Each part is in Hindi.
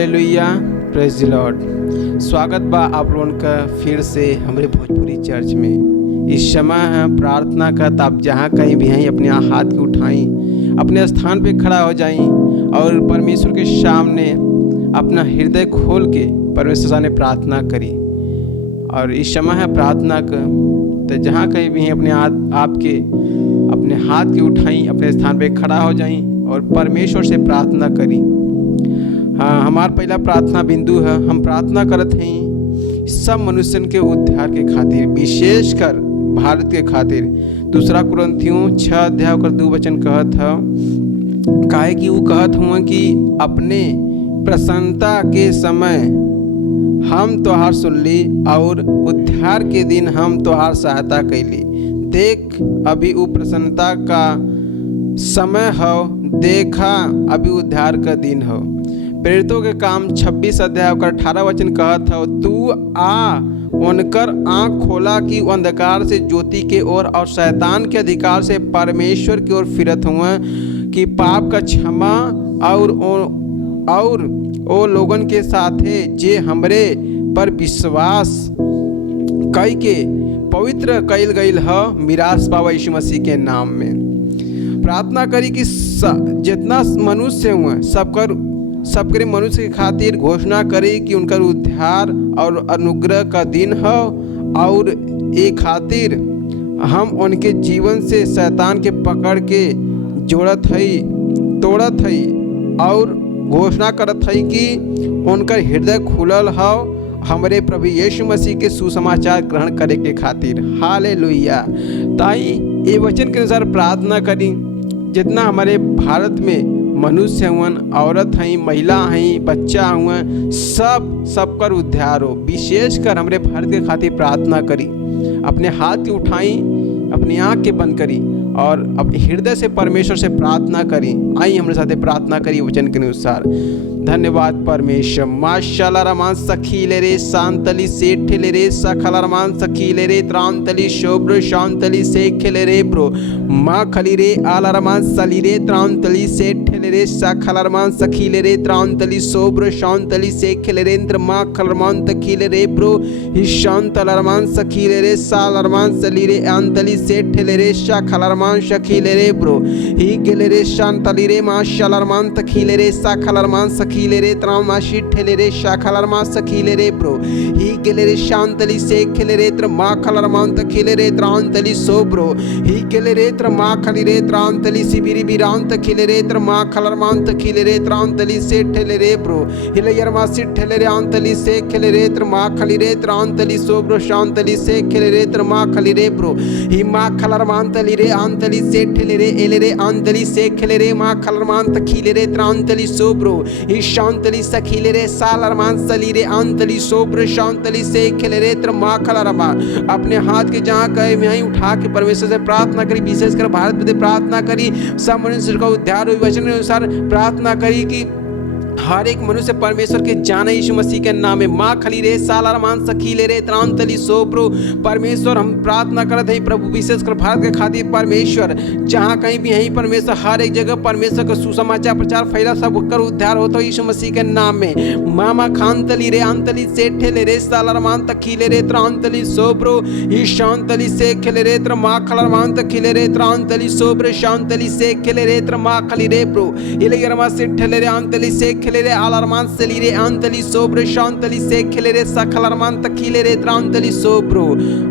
Hallelujah, praise the Lord. स्वागत बा आप लोगन का फिर से हमारे भोजपुरी चर्च में। इस समय है प्रार्थना का, तो आप जहाँ कहीं भी हैं अपने हाथ को उठाएं, अपने स्थान पे खड़ा हो जाएं और परमेश्वर के सामने अपना हृदय खोल के परमेश्वर से प्रार्थना करी। और इस समय है प्रार्थना का, तो जहाँ कहीं भी हैं अपने अपने हाथ के उठाएं, अपने स्थान पे खड़ा हो जाएं और परमेश्वर से प्रार्थना करी। हाँ, हमारा पहला प्रार्थना बिंदु है, हम प्रार्थना करत हैं सब मनुष्यन के उद्धार के खातिर, विशेषकर भारत के खातिर। 2 कुरिन्थियों 6:2 कहत है, काहे कि वो कहत हुआ कि अपने प्रसन्नता के समय हम तोहार सुनली और उद्धार के दिन हम तोहार सहायता कैली। देख अभी वो प्रसन्नता का समय हो, देखा अभी उद्धार का दिन हो। प्रेरितों के काम 26:18 कहत हो, तू आ उनकर आँख खोला कि अंधकार से ज्योति के ओर और शैतान के अधिकार से परमेश्वर की ओर फिरत हुआ, कि पाप का क्षमा और ओ लोगन के साथे जे हमरे पर विश्वास कई के पवित्र कईल गईल ह, मिरास पावा यीशु मसीह के नाम में। प्रार्थना करी कि जितना मनुष्य हुआ सबके मनुष्य के खातिर घोषणा करे कि उनका उद्धार और अनुग्रह का दिन हो, और एक खातिर हम उनके जीवन से शैतान के पकड़ के जोड़त हई, तोड़त हई और घोषणा करत हई कि उनका हृदय खुलल हो हमारे प्रभु यीशु मसीह के सुसमाचार ग्रहण करे के खातिर। हालेलुया। ताई ये वचन के अनुसार प्रार्थना करी। जितना हमारे भारत में मनुष्य हुआ, औरत हैं, महिला हैं, बच्चा हुआ, सबकर उद्धार हो। विशेषकर हमारे भारत के खातिर प्रार्थना करी। अपने हाथ के उठाई, अपनी आँख के बंद करी और अपने हृदय से परमेश्वर से प्रार्थना करी। आई हमारे साथ प्रार्थना करी वचन के अनुसार। धन्यवाद परमेश्वर। माशाल्लाह रमान सखीले रे शांतली सेठले रे सखला रमान सखीले रे त्रांतली शोब्र शांतली सेखले रे ब्रो माँ खली रे आला रमान सली रे त्रांतली सेठले रे सखला रमान सखीले रे त्रांतली शोब्र शांतली सेखले रे इंद्र माँ खलरमान तखीले रे ब्रो ही शांतला रमान सखीले रे साला रमान सली रे अंतली सेठले रे सखला रमान सखीले रे ब्रो ही गेले रे शांतली रे माशाल्लाह रमान तखीले रे सखला रमान खीले रे त्रामाशी ठेले रे शाखलर मा सखीले रे ब्रो ही गेले रे शांतली से खेले रे त्रमा खलर मांत खीले रे त्रांतली सो ब्रो ही गेले रे त्रमा खली रे त्रांतली सिबिरी बिरांत खीले रे त्रमा खलर मांत खीले रे त्रांतली से ठेले रे ब्रो हिले यरमा से ठेले रे अंतली से खेले रे त्रमा खली रे त्रांतली सो ब्रो शांतली से खेले रे त्रमा खली रे ब्रो ही मा खलर मांतली रे अंतली से ठेले रे एले रे अंतली से खेले रे मा खलर मांत खीले रे त्रांतली सो ब्रो शांतली सखीले रे सालरमान सली रे अंतली सोब्र शांतली से खेले रे त्रमा खलरमा। अपने हाथ के जहाँ कहे वहीं उठा के परमेश्वर से प्रार्थना करी। विशेषकर भारत में प्रार्थना करी, सब मनुष्य का उद्धार हुई। वचन के अनुसार प्रार्थना करी कि हर एक मनुष्य परमेश्वर के जाने यीशु मसीह के नाम में। माँ खली रे सालारमान सखीले रे त्रांतली सोब्रो। परमेश्वर हम प्रार्थना करते हैं प्रभु, विशेषकर भारत के खातिर परमेश्वर जहाँ कहीं भी यहीं परमेश्वर हर एक जगह परमेश्वर का सुसमाचार प्रचार फैला, सब कर उद्धार होता है यीशु मसीह के नाम में। मामा खानतली रे अंतली से ठेले रे सालारमान तखीले रे त्रांतली सोब्रो ही शांतली से खेले रे त्रमा खलरमान तखीले रे त्रांतली सोब्र शांतली से खेले रे त्रमा खली रे ब्रो इले यरमा से ठेले रे अंतली से खेले रे आलरमान सली रे अंतली सोब्र शांतली से खेले रे सखलरमान तखीले रे त्रांतली सोब्रो।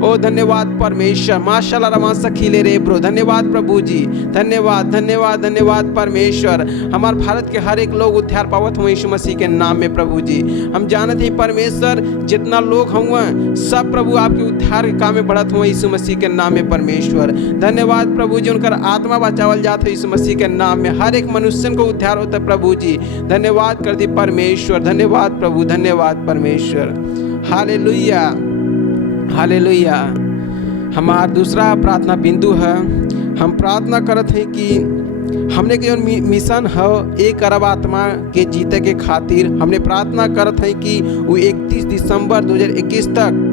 ओ धन्यवाद परमेश्वर। माशाल्लाह रमान सखीले रे ब्रो। धन्यवाद प्रभु जी, धन्यवाद धन्यवाद धन्यवाद परमेश्वर। हमारे भारत के हर एक लोग उद्धार पावत हुए यीशु मसीह के नाम में प्रभु जी। हम जानते हैं परमेश्वर जितना लोग हुआ सब प्रभु आपके उद्धार के काम में बढ़त हुए यीशु मसीह के नाम में परमेश्वर। धन्यवाद प्रभु जी, उनका आत्मा बचावल जाता है यीशु मसीह के नाम में। हर एक मनुष्य को उद्धार होता है प्रभु जी। धन्यवाद कर दी परमेश्वर। धन्यवाद प्रभु, धन्यवाद परमेश्वर। Hallelujah hallelujah. हमारा दूसरा प्रार्थना बिंदु है, हम प्रार्थना करते हैं कि हमने के जो मिशन है 1 अरब आत्मा के जीते के खातिर हमने प्रार्थना करते हैं कि वो 31 दिसंबर 2021 तक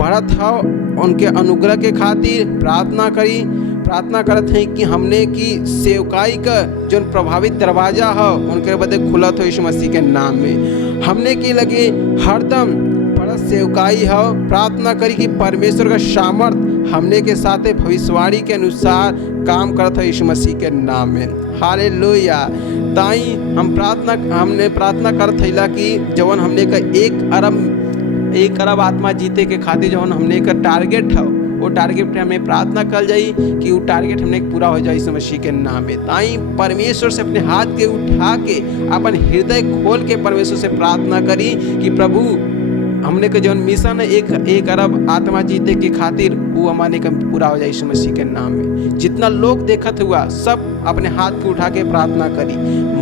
बढ़त है। उनके अनुग्रह के खातिर प्रार्थना करी। प्रार्थना करत हैं कि हमने की सेवकाई का जो प्रभावित दरवाजा हो उनके बदे खुलत हो यीशु मसीह के नाम में। हमने की लगे हरदम बड़ा सेवकाई हो, प्रार्थना करी कि परमेश्वर का सामर्थ हमने के साथ भविष्यवाणी के अनुसार काम करत हो यीशु मसीह के नाम में। हालेलुया। ताई हमने प्रार्थना करत हईला कि जवन हमने का 1 अरब आत्मा जीते के खातिर जवन हमने का टारगेट है वो टारगेट हमें प्रार्थना कर जाई कि वो टारगेट हमने पूरा हो जाए यीशु मसीह के नाम में। ताई परमेश्वर से अपने हाथ के उठा के अपन हृदय खोल के परमेश्वर से प्रार्थना करी कि प्रभु हमने का जो मिशन है 1 अरब आत्मा जीते के खातिर वो हमारे का पूरा हो जाए यीशु मसीह के नाम में। जितना लोग देखत हुआ सब अपने हाथ को उठा के प्रार्थना करी।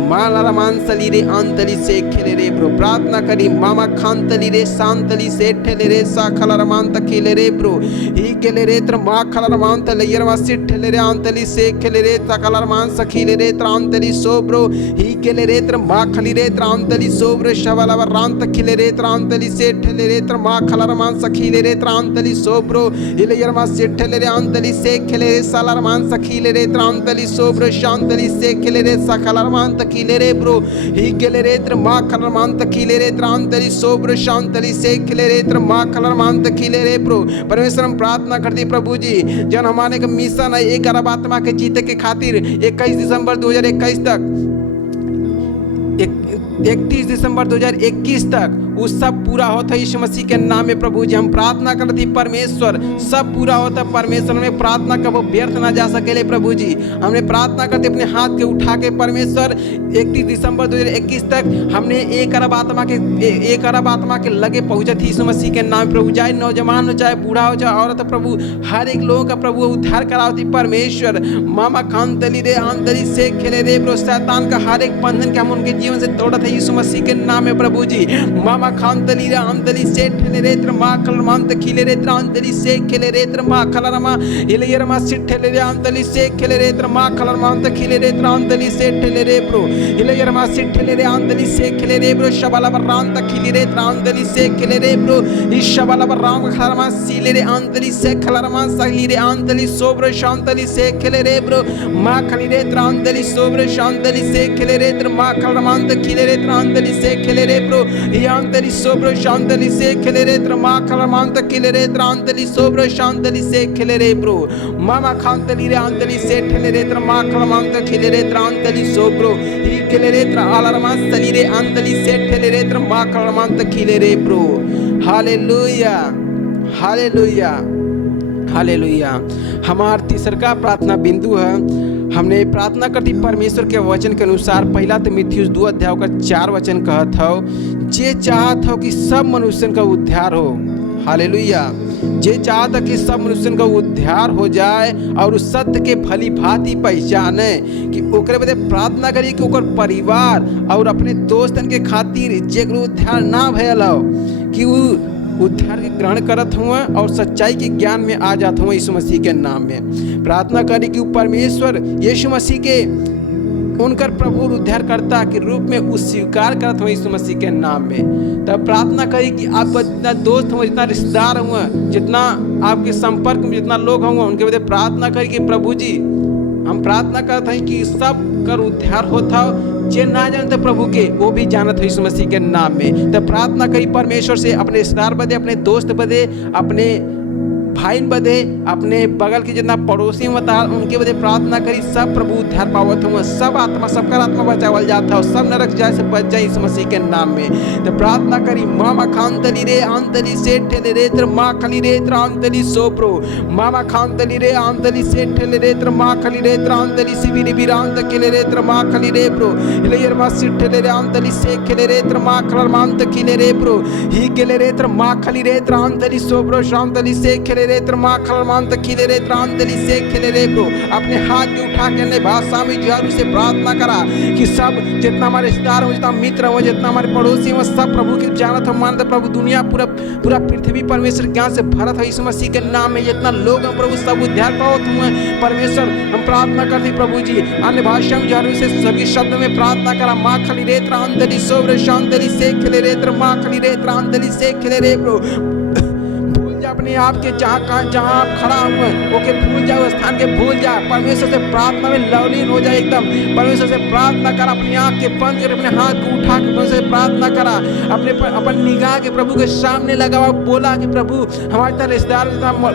मालारामान सलीरे आंतली से खेले रे ब्रो, प्रार्थना करी। मामा खानतली रे शांतली से ठेले रे सा खलरमान त खेले रे ब्रो, ही केले रे त्र मा खलरमान त लेयर मा सिट ठेले रे आंतली से खेले रे त खलरमान सखीले रे त्रांतली सो ब्रो, ही केले रे त्र मा खली रे त्रांतली सो ब्रो, शवला रांत खिले रे त्रांतली से ठेले रे त्र मा खलरमान सखीले रे त्रांतली सो ब्रो, हिलेयर मा सिट ठेले रे आंतली से खेले रे सालरमान सखीले रे त्रांतली सो ब्रो, शांतली से खेले रे सकलरमान तकीले रे ब्रो, ही केले रे त्र मा खलरमान तकीले रे त्रांतली सो ब्रो, शांतली से खेले रे त्र मा खलरमान तकीले रे ब्रो। परमेश्वर हम प्रार्थना करती प्रभु जी जन हमारे का मिशन है 1 अरब आत्मा के जीते के खातिर 21 दिसंबर 2021 तक 31 दिसंबर 2021 तक वो सब पूरा होता है यीशु मसीह के नाम में। प्रभु जी हम प्रार्थना करती परमेश्वर सब पूरा होता परमेश्वर में प्रार्थना का वो व्यर्थ ना जा सकेले। प्रभु जी हमने प्रार्थना करते अपने हाथ के उठा के परमेश्वर 31 दिसंबर 2021 तक हमने 1 अरब आत्मा के लगे पहुंचा थी यीशु मसीह के नाम। प्रभु चाहे नौजवान हो चाहे बूढ़ा हो चाहे औरत, प्रभु हर एक लोगों का प्रभु उद्धार करावती परमेश्वर। मामा खान तली रे आंतली से खेले रे ब्रो, शैतान का हर एक बंधन के हम उनके जीवन से तोड़त है यीशु मसीह के नाम में। प्रभु जी मामा खानतली रे आंतली से ठेले रे त्र मा खलरमान त खिले रे त्र आंतली से खेले रे त्र मा खलरमा इलेयर मा सिट ठेले रे आंतली से खेले रे त्र मा खलरमान त खिले रे त्र आंतली से ठेले रे ब्रो, इलेयर मा सिट ठेले रे आंतली से खेले रे ब्रो, शबला बरान त खिले रे त्र आंतली से खेले रे ब्रो, इस शबला बरान खलरमा सीले रे आंतली से खलरमा सली रे आंतली सोब्र शांतली से खेले रे ब्रो, मा खली रे त्र आंतली सोब्र शांतली से खेले रे त्र मा खलरमान त खिले रे त्र आंतली से खेले रे ब्रो, ये आंतली सोब्र शांतली से खेले रे त्र मा खलरमान त खिले रे त्र आंतली सोब्र शांतली से खेले रे ब्रो, मामा खानतली रे आंतली से ठेले रे त्र मा खलरमान त खिले रे त्र आंतली सोब्रो, ही खेले रे त्र आलरमा सली रे आंतली से ठेले रे त्र मा खलरमान त खिले रे ब्रो। Hallelujah hallelujah hallelujah. हमार तीसरा प्रार्थना बिंदु है, हमने प्रार्थना करती परमेश्वर के वचन के अनुसार। पहला तीमुथियुस 2 अध्याय का 4 वचन कहत हो, जे चाहत हो कि सब मनुष्यन का उद्धार हो। हालेलुया। जे चाहत हो कि सब मनुष्यन का उद्धार हो जाए और उस सत्य के भली भांति पहचाने कि ओकरे बदे प्रार्थना करी कि ओकर परिवार और अपने दोस्तन के खातिर जेकरो उद्धार ना भयल हो कि वो उद्धार के ग्रहण करत हुआ और सच्चाई के ज्ञान में आ जात हुआ यीशु मसीह के नाम में। प्रार्थना करी कि परमेश्वर यीशु मसीह के उनकर प्रभु उद्धारकर्ता के रूप में उस स्वीकार करत हुआ यीशु मसीह के नाम में। तब प्रार्थना करी कि आप जितना दोस्त हुआ, जितना रिश्तेदार हुआ, जितना आपके संपर्क में जितना लोग हुआ, उनके बदले प्रार्थना करी कि प्रभु जी हम प्रार्थना करते हैं कि सब कर उद्धार होता हो। जे ना जानते प्रभु के वो भी जानत हो यीशु मसीह के नाम में। तब प्रार्थना करी परमेश्वर से अपने रिश्तेदार बदे, अपने दोस्त बदे, अपने भाई बदे, अपने बगल के जितना पड़ोसी बता उनके बदे प्रार्थना करी सब प्रभु उद्धार पावत हुआ, सब आत्मा सबका आत्मा बचावल जाता हो, सब नरक जाए से बच जाए यीशु मसीह के नाम में। तो प्रार्थना करी मामा खानतली रे आंतली से ठेले रे त्र मा खली रे त्र आंतली सोप्रो, मामा खानतली रे आंतली से ठेले रे त्र मा खली रे त्र आंतली सिबिरी बिरांत केले रे त्र मा खली रे ब्रो, इलेयर मा सिट ठेले रे आंतली से खेले रे त्र मा खलरमांत खिले रे ब्रो, ही केले रे त्र मा खली रे त्र आंतली सोप्रो शांतली से खेले रे त्र मा खलरमांत खिले रे त्र आंतली से खेले रे ब्रो। अपने हाथ के उठा के अपने भाषा में जुआरू से प्रार्थना करा कि सब जितना हमारे रिश्तेदार हो, जितना मित्र हो, जितना हमारे पड़ोसी हो, सब प्रभु की जानत हो, मानते प्रभु दुनिया पूरा पृथ्वी परमेश्वर ज्ञान से भरत है यीशु मसीह के नाम में। जितना लोग हैं प्रभु सब उद्धार पावत हुए परमेश्वर। हम प्रार्थना करते प्रभु जी अन्य भाषा में जुआरू से सभी शब्द में प्रार्थना करा। माँ खली रे त्र आंतली सोब्र शांतली से खेले रे त्र मा खली रे त्र आंतली से खेले रे ब्रो। अपने आप के जहाँ आप खड़ा हुए ओके भूल जाओ, स्थान के भूल जा, परमेश्वर से प्रार्थना में लवलीन हो जाए एकदम। परमेश्वर से प्रार्थना कर, अपनी आँख के बंद कर, अपने हाथ को उठा के परमेश्वर से प्रार्थना करा, अपन निगाह के प्रभु के सामने लगा हुआ, बोला कि प्रभु हमारे तरह रिश्तेदार,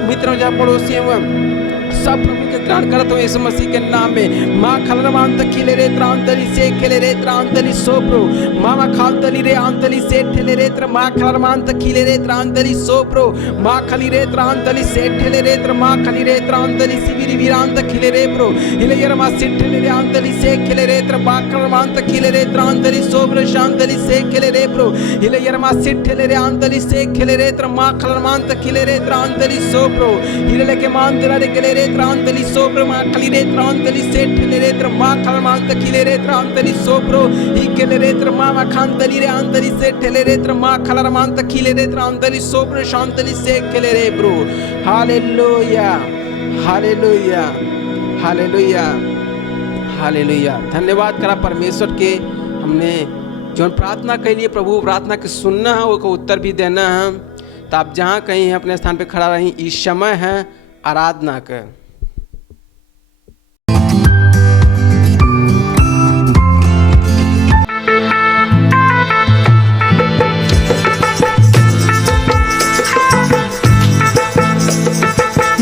मित्र, पड़ोसी हैं, सब प्रभु के ग्रहण करत हो यीशु मसीह के नाम में। माँ खलरमांत खिले रे त्रांतली से खेले रे त्रांतली सोप्रो, मामा खालतली रे आंतली से ठेले रे त्र, माँ खलरमांत खिले रे त्रांतली सोप्रो, माँ खली रे त्रांतली से ठेले रे त्र, माँ खली रे त्रांतली सिविरी वीरांत खिले रे प्रो, हिले यर माँ सिट ठेले रे आंतली से खेले रे त्र, माँ खलरमांत खिले रे त्रांतली सोप्रो शांतली से खेले रे प्रो, हिले यर माँ सिट ठेले रे आंतली से खेले रे त्र, माँ खलरमांत खिले रे त्रांतली सोप्रो, हिले लेके मान दिला रे खेले रे त्रांतली सोप्रो, माँ खली रे त्रांतली से ठेले रे त्र, माँ खलरमांत खिले रे त्रांतली सोप्रो, ही खेले रे त्र, माँ खांतली रे आंतली से ठेले रे त्र, माँ खलरमांत खिले रे त्रांतली सोप्रो शांतली से खेले रे bro. Hallelujah, hallelujah, hallelujah, hallelujah. धन्यवाद करा परमेश्वर के, हमने जो प्रार्थना के लिए प्रभु प्रार्थना के सुनना है, वो उत्तर भी देना है। तो आप जहाँ कहीं हैं अपने स्थान पे खड़ा रहीं, इस समय है आराधना कर।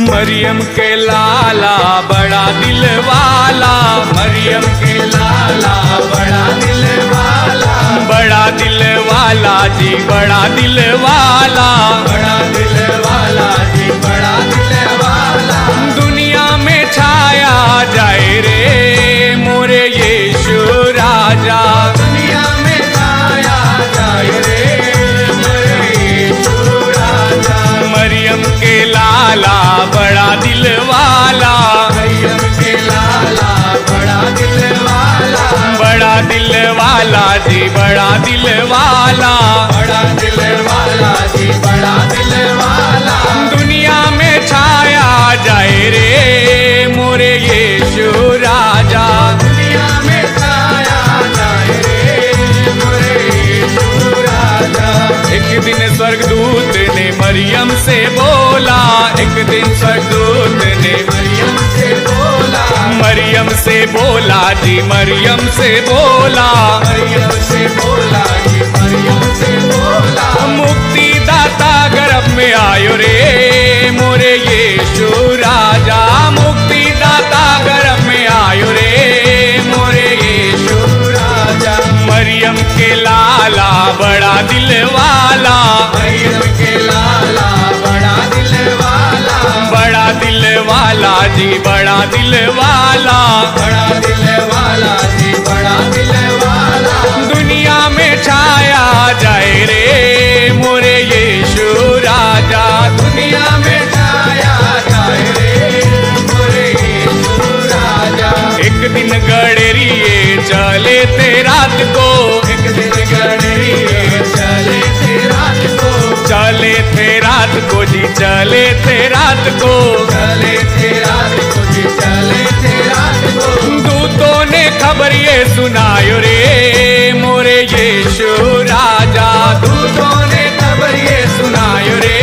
मरियम के लाला बड़ा दिल वाला, मरियम के लाला बड़ा दिल वाला, बड़ा दिल वाला जी, बड़ा दिल वाला, बड़ा दिल वाला जी, बड़ा दिल वाला। दुनिया में छाया जाए रे मोरे यीशु राजा, दुनिया में छाया जाए रे मोरे यीशु राजा। मरियम के लाला बड़ा दिल वाला, मरियम के लाला बड़ा दिल वाला, बड़ा दिल वाला जी, बड़ा दिल वाला, बड़ा दिल वाला जी, बड़ा दिल वाला। दुनिया में छाया जाए रे मोरे यीशु राजा, दुनिया में छाया जाए रे मोरे यीशु राजा। एक दिन स्वर्गदूत ने मरियम से बोला, एक दिन स्वर्गदूत ने मरियम से बोला, मरियम से बोला जी, मरियम से बोला, मरियम से बोला जी, मरियम से बोला। मुक्ति दाता गर्भ में आयो रे मोरे यीशु राजा, मुक्ति दाता गर्भ में आयो रे मोरे यीशु राजा। मरियम के लाला बड़ा दिल वाला, मरियम के लाला बड़ा दिल वाला, बड़ा दिल वाला जी, बड़ा दिल वाला, बड़ा दिल वाला जी, बड़ा दिल वाला। दुनिया में छाया जाए रे मोरे यीशु राजा, दुनिया में छाया जाए रे मोरे यीशु राजा। एक दिन गडरिए चले थे रात को, एक दिन गडरिए चले थे रात को, चले थे रात को जी, चले थे रात को, चले थे रात को जी, चले थे रात को। दूतों ने खबर ये सुनायो रे मोरे यीशु राजा, दूतों ने खबर ये सुनायो रे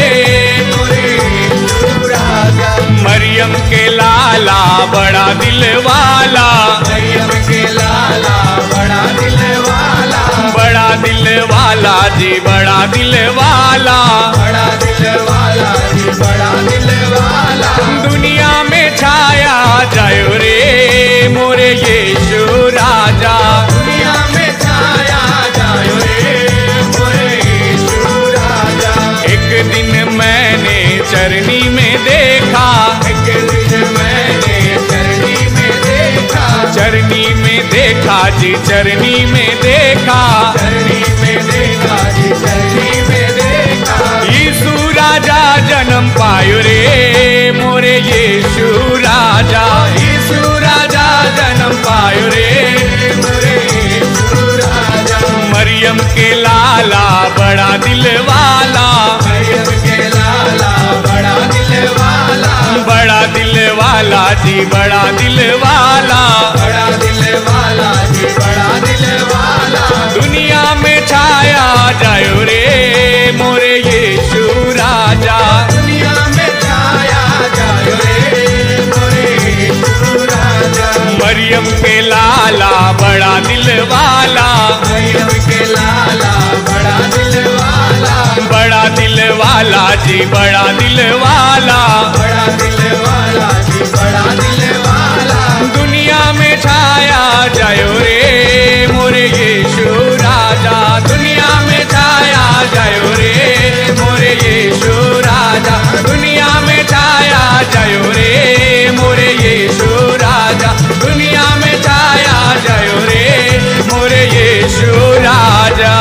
मोरे यीशु राजा। मरियम के लाला बड़ा दिल वाला, मरियम के लाला बड़ा दिल वाला, बड़ा दिल वाला जी, बड़ा दिल वाला, बड़ा दिल वाला जी, बड़ा दिल वाला। दुनिया में छाया जायो रे मोरे यीशु राजा, दुनिया में छाया जायो रे मोरे यीशु राजा। एक दिन मैंने चरनी में देखा, एक दिन मैंने चरनी में देखा, चरनी में देखा जी, चरनी में देखा, चरनी में देखा जी, चरनी में देखा। यीशु राजा जन्म पायो रे मोरे यीशु राजा, यीशु राजा जन्म पायो रे मोरे यीशु राजा। मरियम के लाला बड़ा दिल वाला, मरियम के लाला बड़ा दिल वाला, बड़ा दिल वाला जी, बड़ा दिल वाला, बड़ा दिल वाला जी, बड़ा दिल वाला। दुनिया में छाया जायो रे मोरे यीशु राजा, दुनिया मरियम के लाला बड़ा दिल वाला, मरियम के लाला बड़ा दिल वाला, बड़ा दिल वाला जी बड़ा दिल वाला, बड़ा दिल वाला जी बड़ा दिल वाला। दुनिया में छाया जायो रे मोरे यीशु राजा, दुनिया में छाया जायो रे मोरे यीशु राजा, दुनिया में छाया जायो रे मोरे यीशु राजा, दुनिया में छाया जायो रे मोरे यीशु राजा।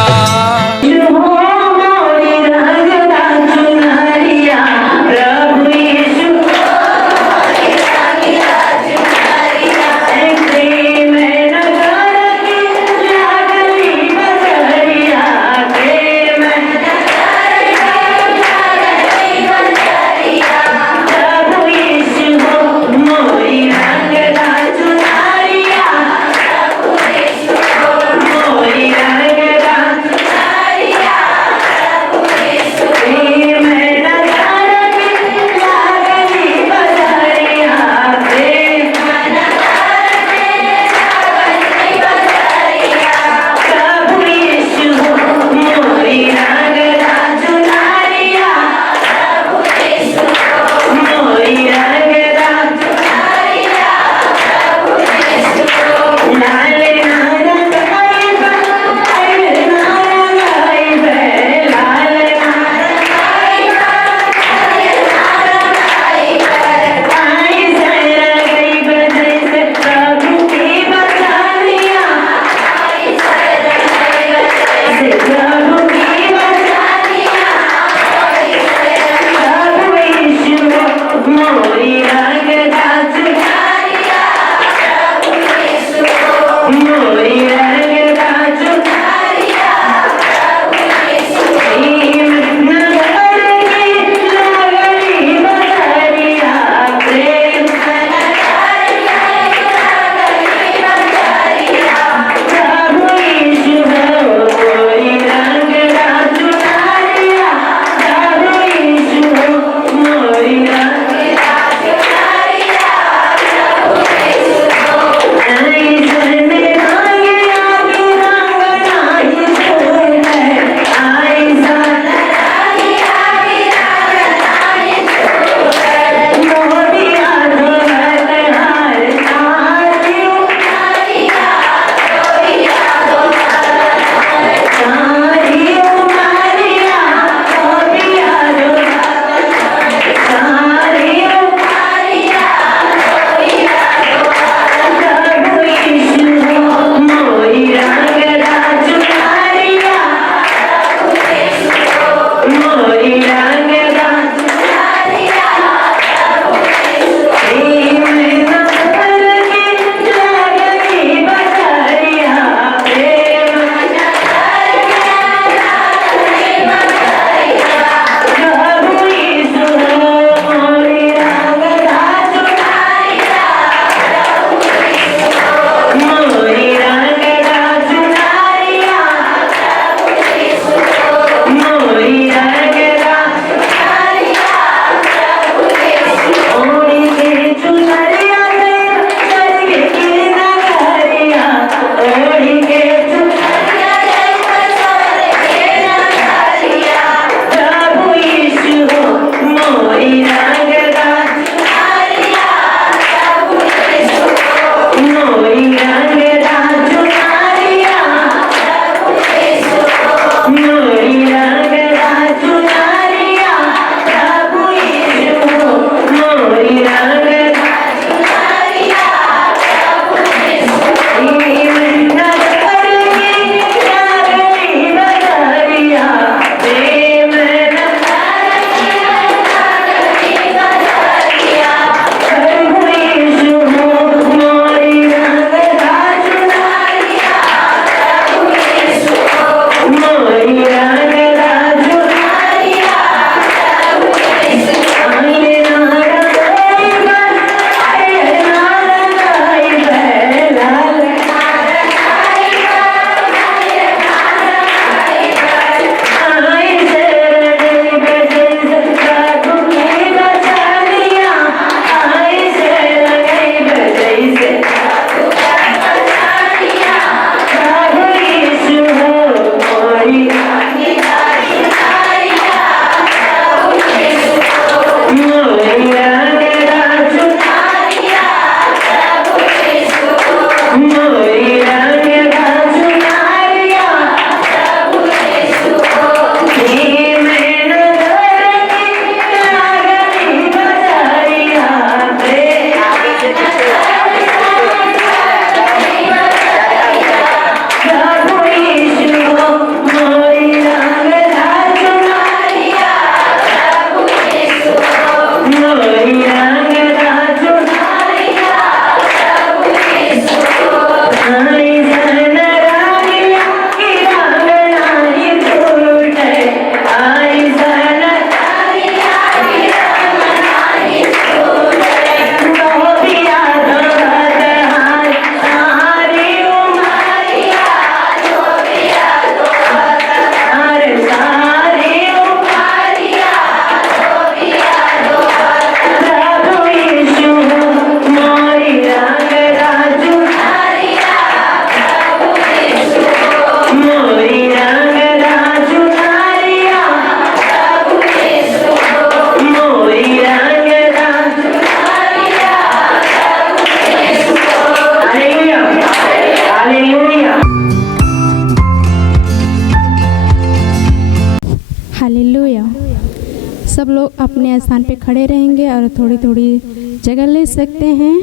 लोग अपने स्थान पे खड़े रहेंगे और थोड़ी थोड़ी जगह ले सकते हैं।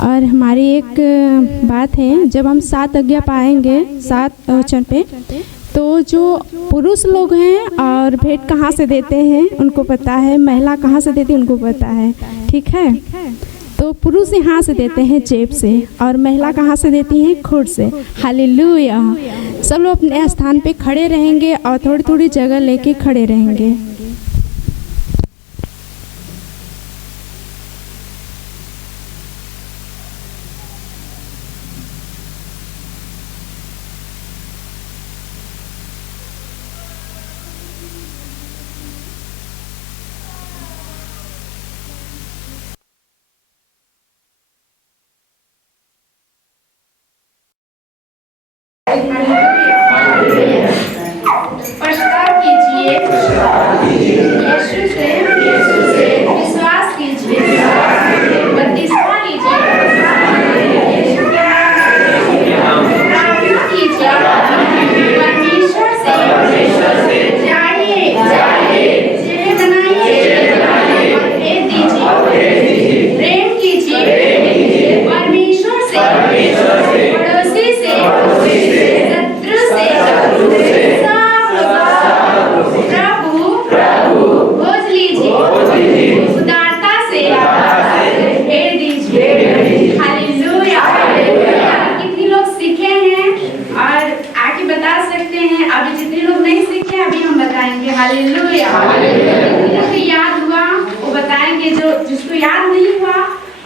और हमारी एक बात है, जब हम 7 आज्ञा पाएंगे 7 वचन पे, तो जो पुरुष लोग हैं और भेंट कहाँ से देते हैं उनको पता है, महिला कहाँ से देती है उनको पता है, ठीक है। तो पुरुष यहाँ से देते हैं जेब से और महिला कहाँ से देती हैं, खुद से। हालेलुया। सब लोग अपने स्थान पे खड़े रहेंगे और थोड़ी थोड़ी जगह लेके खड़े रहेंगे। पश्चाताप कीजिए, यीशु से विश्वास कीजिए, बपतिस्मा लीजिए, यीशु के नाम में प्रार्थना कीजिए, परमेश्वर से जाइए, चेहरे बनाइए और भेद दीजिए, प्रेम कीजिए परमेश्वर से, पड़ोसी से, शत्रु से, प्रभु भोज लीजिए, उदारता से भेज दीजिए। हालेलुया। कितने लोग सीखे हैं और आगे बता सकते हैं? अभी जितने लोग नहीं सीखे अभी हम बताएंगे। हालेलुया। जितने लोग को याद हुआ वो बताएंगे, जो जिसको याद नहीं हुआ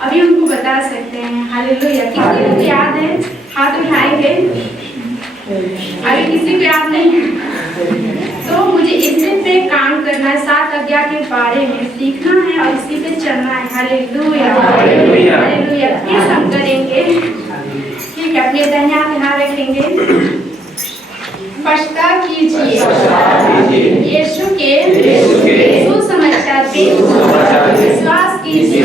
अभी उनको बता सकते हैं। हालेलुया। कितने लोग याद है? हाथ उठाएंगे। अभी किसी को याद नहीं है तो मुझे इसी पे काम करना है, 7 आज्ञा के बारे में सीखना है और इसी पे चलना है। हालेलुया। हालेलुया। फिर हम करेंगे, ठीक है। अपने दाहिने हाथ यहाँ रखेंगे। पश्चाताप कीजिए, यीशु के सुसमाचार पे विश्वास कीजिए,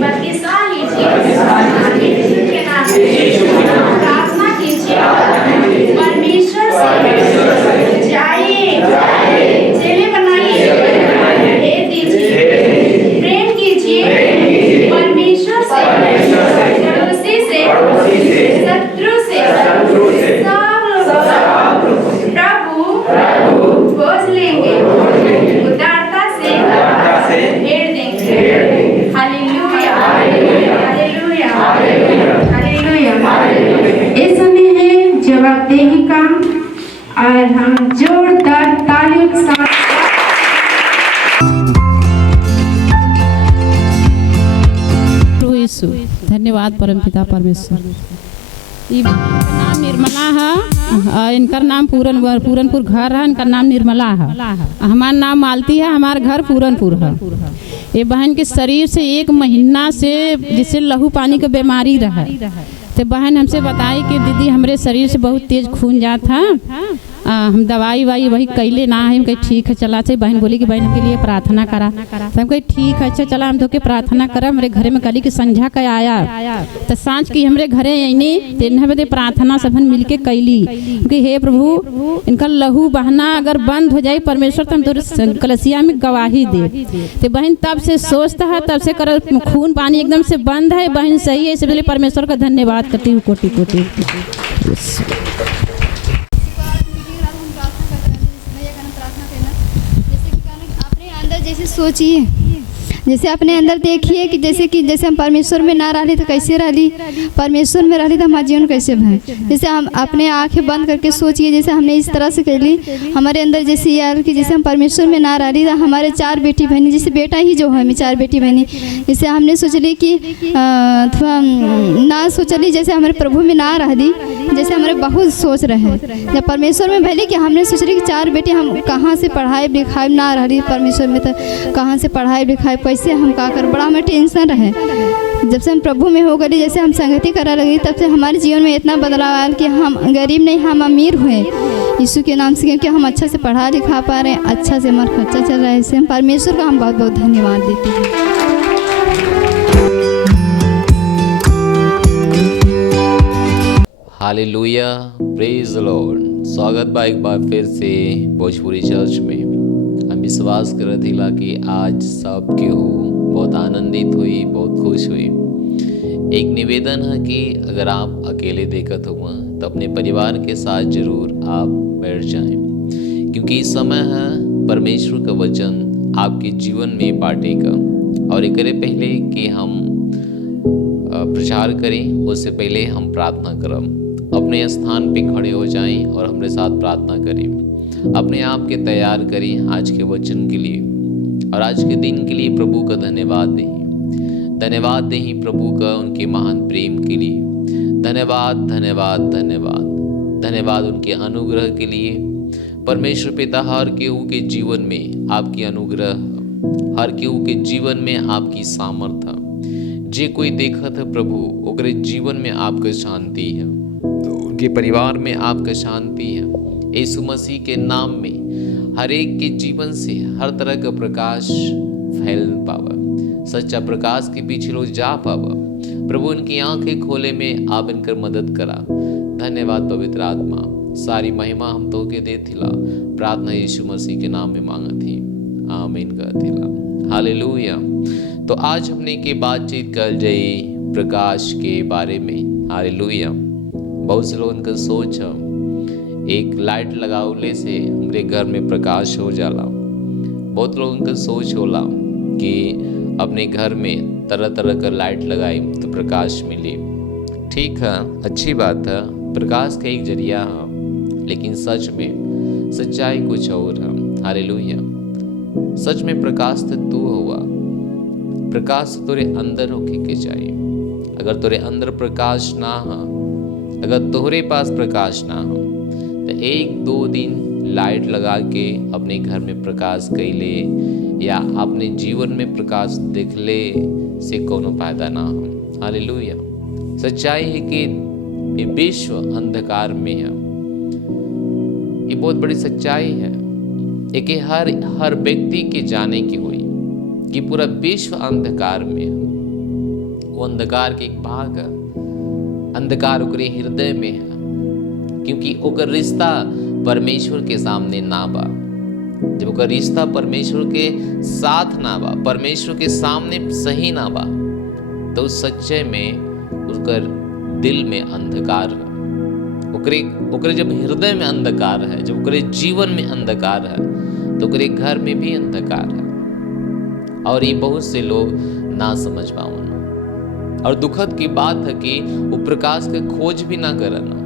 बपतिस्मा लीजिए, यीशु के नाम में प्रार्थना कीजिए, परमेश्वर से जाइए, चेले बनाइए, भेद दीजिए, प्रेम कीजिए परमेश्वर से, पड़ोसी से, शत्रु से, सब प्रभु भोज लेंगे, उदारता से भेंट देंगे। हालेलुया। हालेलुया। हालेलुया। इस समय है जवाबदेही का और हम जोरदार तालियों के साथ यीशु। धन्यवाद परमपिता परमेश्वर। इनका नाम निर्मला है, इनका नाम पूरनपुर घर है, इनका नाम निर्मला है। हमारा नाम मालती है, हमारा घर पूरनपुर है। ये बहन के शरीर से 1 महीना से जिससे लहू पानी का बीमारी रहा, तो बहन हमसे बताई कि दीदी हमारे शरीर से बहुत तेज खून जाता है, हम दवाई वही कैले ना है। हम कहीं ठीक है चला से। बहन बोली कि बहन के लिए प्रार्थना करा, तो हम कहीं ठीक है अच्छा चला, हम तो के प्रार्थना करा। हमारे घरे में कली की संझा का आया तो सांझ की हमारे घरे आईने तेरह बजे प्रार्थना सबन मिल के कैली कि हे प्रभु इनका लहू बहना अगर बंद हो जाए परमेश्वर तो हम तो कलसिया में गवाही दे। तो बहन तब से सोचता है, तब से कर खून पानी एकदम से बंद है। बहन सही है, इसलिए परमेश्वर का धन्यवाद करती हूँ कोटि कोटि। जैसे सोचिए, जैसे अपने अंदर देखिए कि जैसे हम परमेश्वर में ना रही तो कैसे रही, परमेश्वर में रही तो हमारा जीवन कैसे भाई। जैसे हम अपने आंखें बंद करके सोचिए, जैसे हमने इस तरह से कर ली हमारे अंदर जैसे यार कि जैसे हम परमेश्वर में ना रही तो हमारे 4 बेटी बहनी, जैसे बेटा ही जो है 4 बेटी बहनी, जैसे हमने सोचली कि थोड़ा ना सोचली जैसे हमारे प्रभु में ना रह दी, जैसे हमारे बहुत सोच रहे जब परमेश्वर में भले कि हमने सोचली कि 4 बेटी हम कहाँ से पढ़ाई लिखाई ना रही परमेश्वर में, तो कहाँ से पढ़ाई लिखाई कैसे हम का कर, बड़ा हमें टेंशन रहे। जब से हम प्रभु में हो गए, जैसे हम संगति करा लगी, तब से हमारे जीवन में इतना बदलाव आया कि हम गरीब नहीं हम अमीर हुए यीशु के नाम से, क्योंकि हम अच्छा से पढ़ा लिखा पा रहे हैं, अच्छा से हमारा खर्चा चल रहा है। इससे हम परमेश्वर का हम बहुत बहुत धन्यवाद देते हैं। Hallelujah, praise the Lord. स्वागत बा एक बार फिर से भोजपुरी चर्च में। हम विश्वास विश्वास करत हिला कि आज सब केहू बहुत आनंदित हुई, बहुत खुश हुई। एक निवेदन है कि अगर आप अकेले देखत हुआ तो अपने परिवार के साथ जरूर आप बैठ जाएं, क्योंकि इस समय है परमेश्वर का वचन आपके जीवन में बांटेगा। और एक पहले कि हम प्रचार करें उससे पहले हम प्रार्थना करम। अपने स्थान पे खड़े हो जाएं और हमारे साथ प्रार्थना करें। अपने आप के तैयार करें आज के वचन के लिए और आज के दिन के लिए प्रभु का धन्यवाद दें। धन्यवाद दें प्रभु का उनके महान प्रेम के लिए। धन्यवाद धन्यवाद धन्यवाद धन्यवाद उनके अनुग्रह के लिए। परमेश्वर पिता हर केहू के जीवन में आपकी अनुग्रह, हर केहू के जीवन में आपकी सामर्थ्य, जे कोई देखत है प्रभु ओकरे जीवन में आपका शांति है, तो उनके परिवार में आपका शांति है। यीशु मसीह के नाम में हर एक के जीवन से हर तरह का प्रकाश फैल पावा, सच्चा प्रकाश के पीछे लोग जा पावा। प्रभु उनकी आंखें खोले में आप इनकर मदद करा। धन्यवाद पवित्र आत्मा, सारी महिमा हम तो के दे थिला। प्रार्थना यीशु मसीह के नाम में मांगा थी, आमीन का थिला। हालेलुया। तो आज हमने के बातचीत कर जाए प्रकाश के बारे में। हालेलुया। बहुत से लोगों का सोच है एक लाइट लगावले से हमारे घर में प्रकाश हो जाला। बहुत लोगों का सोच होला कि अपने घर में तरह तरह का लाइट लगाए तो प्रकाश मिले। ठीक है, अच्छी बात है, प्रकाश का एक जरिया है, लेकिन सच में सच्चाई कुछ और है। हालेलुया। सच में प्रकाश तो तू हुआ, प्रकाश तोरे अंदर होके के चाहिए। अगर तोरे अंदर प्रकाश ना हो, अगर तोहरे पास प्रकाश ना हो, तो 1-2 दिन लाइट लगा के अपने घर में प्रकाश कैले या अपने जीवन में प्रकाश देखले से कोनो फायदा ना हो। हालेलुया। सच्चाई है कि ये विश्व अंधकार में है। ये बहुत बड़ी सच्चाई है। एक हर व्यक्ति के जाने की हुई कि पूरा विश्व अंधकार में है। वो अंधकार के एक भाग है, अंधकार ओकरे हृदय में है, क्योंकि ओकर रिश्ता परमेश्वर के सामने ना बा। जब ओकर रिश्ता परमेश्वर के साथ ना बा, परमेश्वर के सामने सही ना बा, तो उस सच्चे में उसकर दिल में अंधकार है। ओकरे जब हृदय में अंधकार है, जब ओकरे जीवन में अंधकार है, तो ओकरे घर में भी अंधकार है। और ये बहुत से लोग ना समझ पावन। और दुखद की बात है कि वो प्रकाश के खोज भी ना करना।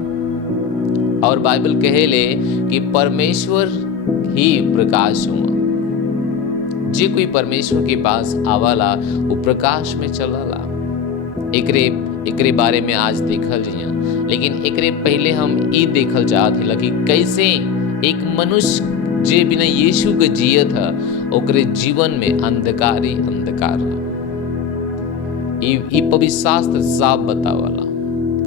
और बाइबल कहेले कि परमेश्वर ही प्रकाश हुआ। जे कोई परमेश्वर के पास आवाला वो प्रकाश में चलाला। एकरे बारे में आज देखल जिया, लेकिन एकरे पहले हम ई देखल चाहत हिला कि कैसे एक मनुष्य जे बिना यीशु के जियत है ओकरे जीवन में अंधकार ही अंधकार है। ई पवित्र शास्त्र साफ बतावला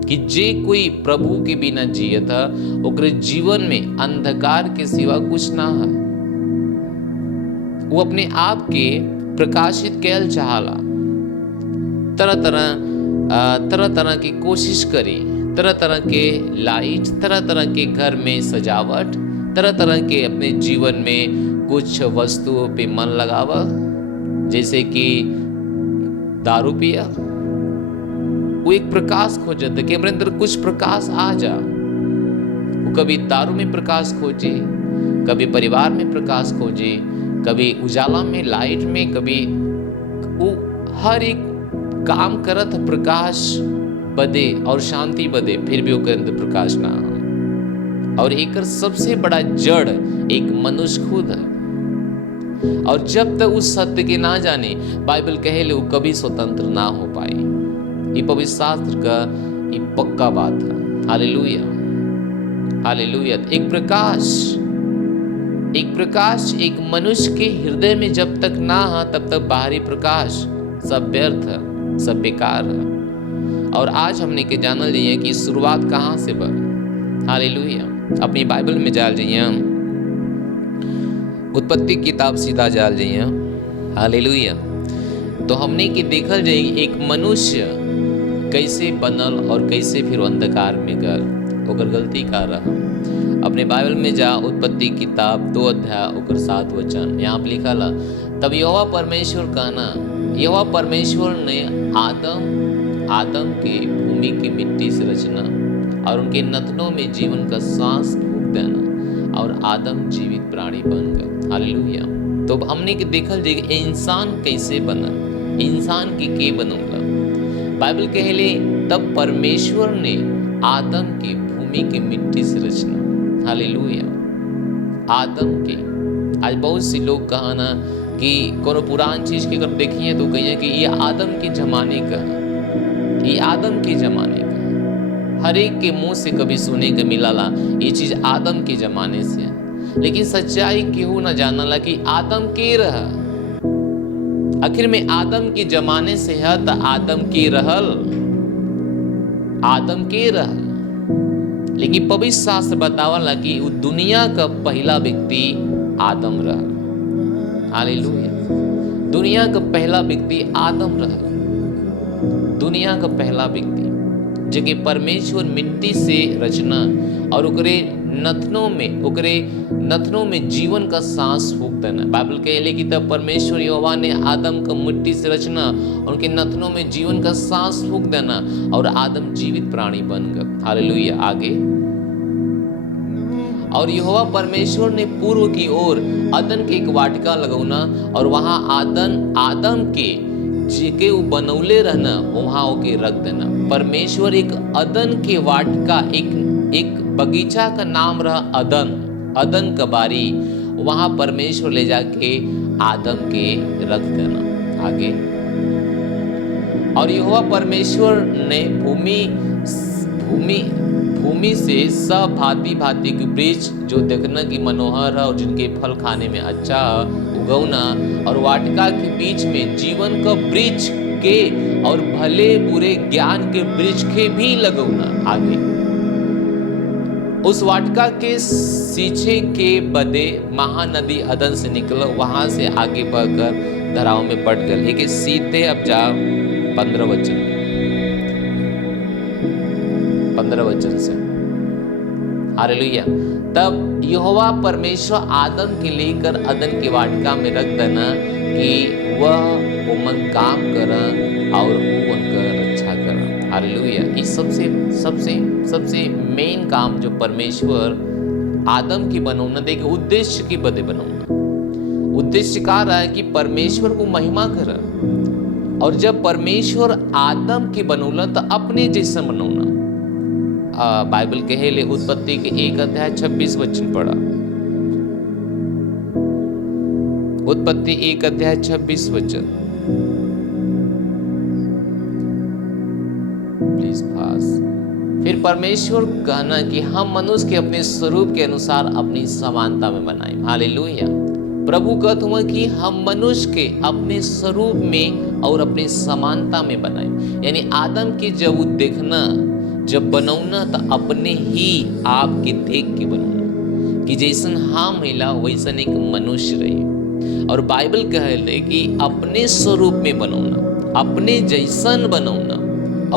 कि जे कोई प्रभु के बिना जियत है ओकरे जीवन में अंधकार के सिवा कुछ ना है। वो अपने आप के प्रकाशित कैल चाहला, तरह तरह की कोशिश करी, तरह तरह के लाइट, तरह तरह के घर में सजावट, तरह तरह के अपने जीवन में कुछ वस्तुओं पे मन लगावा, जैसे कि दारू पिया। वो एक प्रकाश खोजत है कि हमारे अंदर कुछ प्रकाश आ जा। वो कभी दारू में प्रकाश खोजे, कभी परिवार में प्रकाश खोजे, कभी उजाला में, लाइट में, कभी वो हर एक काम करत प्रकाश बदे और शांति बदे, फिर भी ओकर अंदर प्रकाश ना हो। और एक सबसे बड़ा जड़ एक मनुष्य खुद है। और जब तक उस सत्य के ना जाने, बाइबल कहेले वो कभी स्वतंत्र ना हो पाए। ये पवित्र शास्त्र का ये पक्का बात है। Hallelujah, hallelujah. एक प्रकाश एक मनुष्य के हृदय में जब तक ना हो तब तक बाहरी प्रकाश सब व्यर्थ है, सब बेकार है। और आज हमने के जानल जाइए कि शुरुआत कहाँ से बा। हालेलुया। अपनी बाइबल में जाल जाइए, उत्पत्ति किताब सीधा जाल जाइए। हालेलुया। तो हमने के देखल जाए एक मनुष्य कैसे बनल और कैसे फिर अंधकार में गल, ओकर गलती का रहा। अपने बाइबल में जा उत्पत्ति किताब 2 अध्याय ओकर 7 वचन यहाँ पे लिखा ला, तब यहोवा परमेश्वर कहना, यहोवा परमेश्वर ने आदम के भूमि की मिट्टी से रचना और उनके नथनों में जीवन का सांस फूंक देना और आदम जीवित प्राणी बन गए। हालेलुया। तो हमने के देखल जे इंसान कैसे बना, इंसान के बनौला। बाइबल कहले तब परमेश्वर ने आदम की भूमि की मिट्टी से रचना। हालेलुया। आदम के आज बहुत से लोग कहा ना कि कोनो पुरान चीज के अगर देखिए तो कहिए कि ये आदम के जमाने का है, ये आदम के जमाने का है। हर एक के मुंह से कभी सुने के मिलाला ये चीज आदम के जमाने से है, लेकिन सच्चाई केहू न जानला कि आदम के रहा। आखिर में आदम के जमाने से है तो आदम के रहल, आदम के रहल। लेकिन पवित्र शास्त्र बतावला कि वो दुनिया का पहला व्यक्ति आदम रहल। हालेलुया। दुनिया का पहला व्यक्ति आदम रहल, दुनिया का पहला व्यक्ति जगह परमेश्वर मिट्टी से रचना और ओकरे नथनों में जीवन का सांस फूंक देना। बाइबल कहले कि तब परमेश्वर यहोवा ने आदम का मिट्टी से रचना और उनके नथनों में जीवन का सांस फूंक देना और आदम जीवित प्राणी बन गए। हालेलुया। आगे और यहोवा परमेश्वर ने पूर्व की ओर अदन के एक वाटिका लगौना और वहां आदम के जेके वो बनौले रहना वहां ओके रख देना। परमेश्वर एक अदन के वाटिका, एक बगीचा का नाम रहा अदन का बारी, वहां परमेश्वर ले जाके आदम के रख देना। आगे और यहोवा परमेश्वर ने भूमि से सब भांति के वृक्ष जो देखना की मनोहर है और जिनके फल खाने में अच्छा उगौना और वाटिका के बीच में जीवन का वृक्ष के और भले बुरे ज्ञान के वृक्ष के भी लगौना। आगे उस वाटिका के सीछे के बदे महानदी अदन से निकल वहां से आगे बढ़कर दराव में पड़ गए। एक सीधे अब जाओ 15 वचन से। हालेलुया। तब यहोवा परमेश्वर आदम के लेकर अदन के वाटिका में रख देना कि वह उमन काम कर और उनका रक्षा कर। हालेलुया। इस सबसे मेन काम जो परमेश्वर आदम की बनौना देखे उद्देश्य की बदे बनौना। उद्देश्य का रहा है कि परमेश्वर को महिमा कर। और जब परमेश्वर आदम की बनौला तो अपने जैसा बनौना। बाइबल कहेले उत्पत्ति के 1 अध्याय 26 वचन पढ़ा। उत्पत्ति 1 अध्याय 26 वचन। प्लीज पास। फिर परमेश्वर कहना कि हम मनुष्य के अपने स्वरूप के अनुसार अपनी समानता में बनाए। हालेलुया। प्रभु कहते हुए कि हम मनुष्य के अपने स्वरूप में और अपनी समानता में बनाए। यानी आदम की जब देखना जब बनौना तो अपने ही आप के देख के बनौना कि जैसन हम मिला वैसन एक मनुष्य रही। और बाइबल कहले कि अपने स्वरूप में बनौना, अपने जैसन बनौना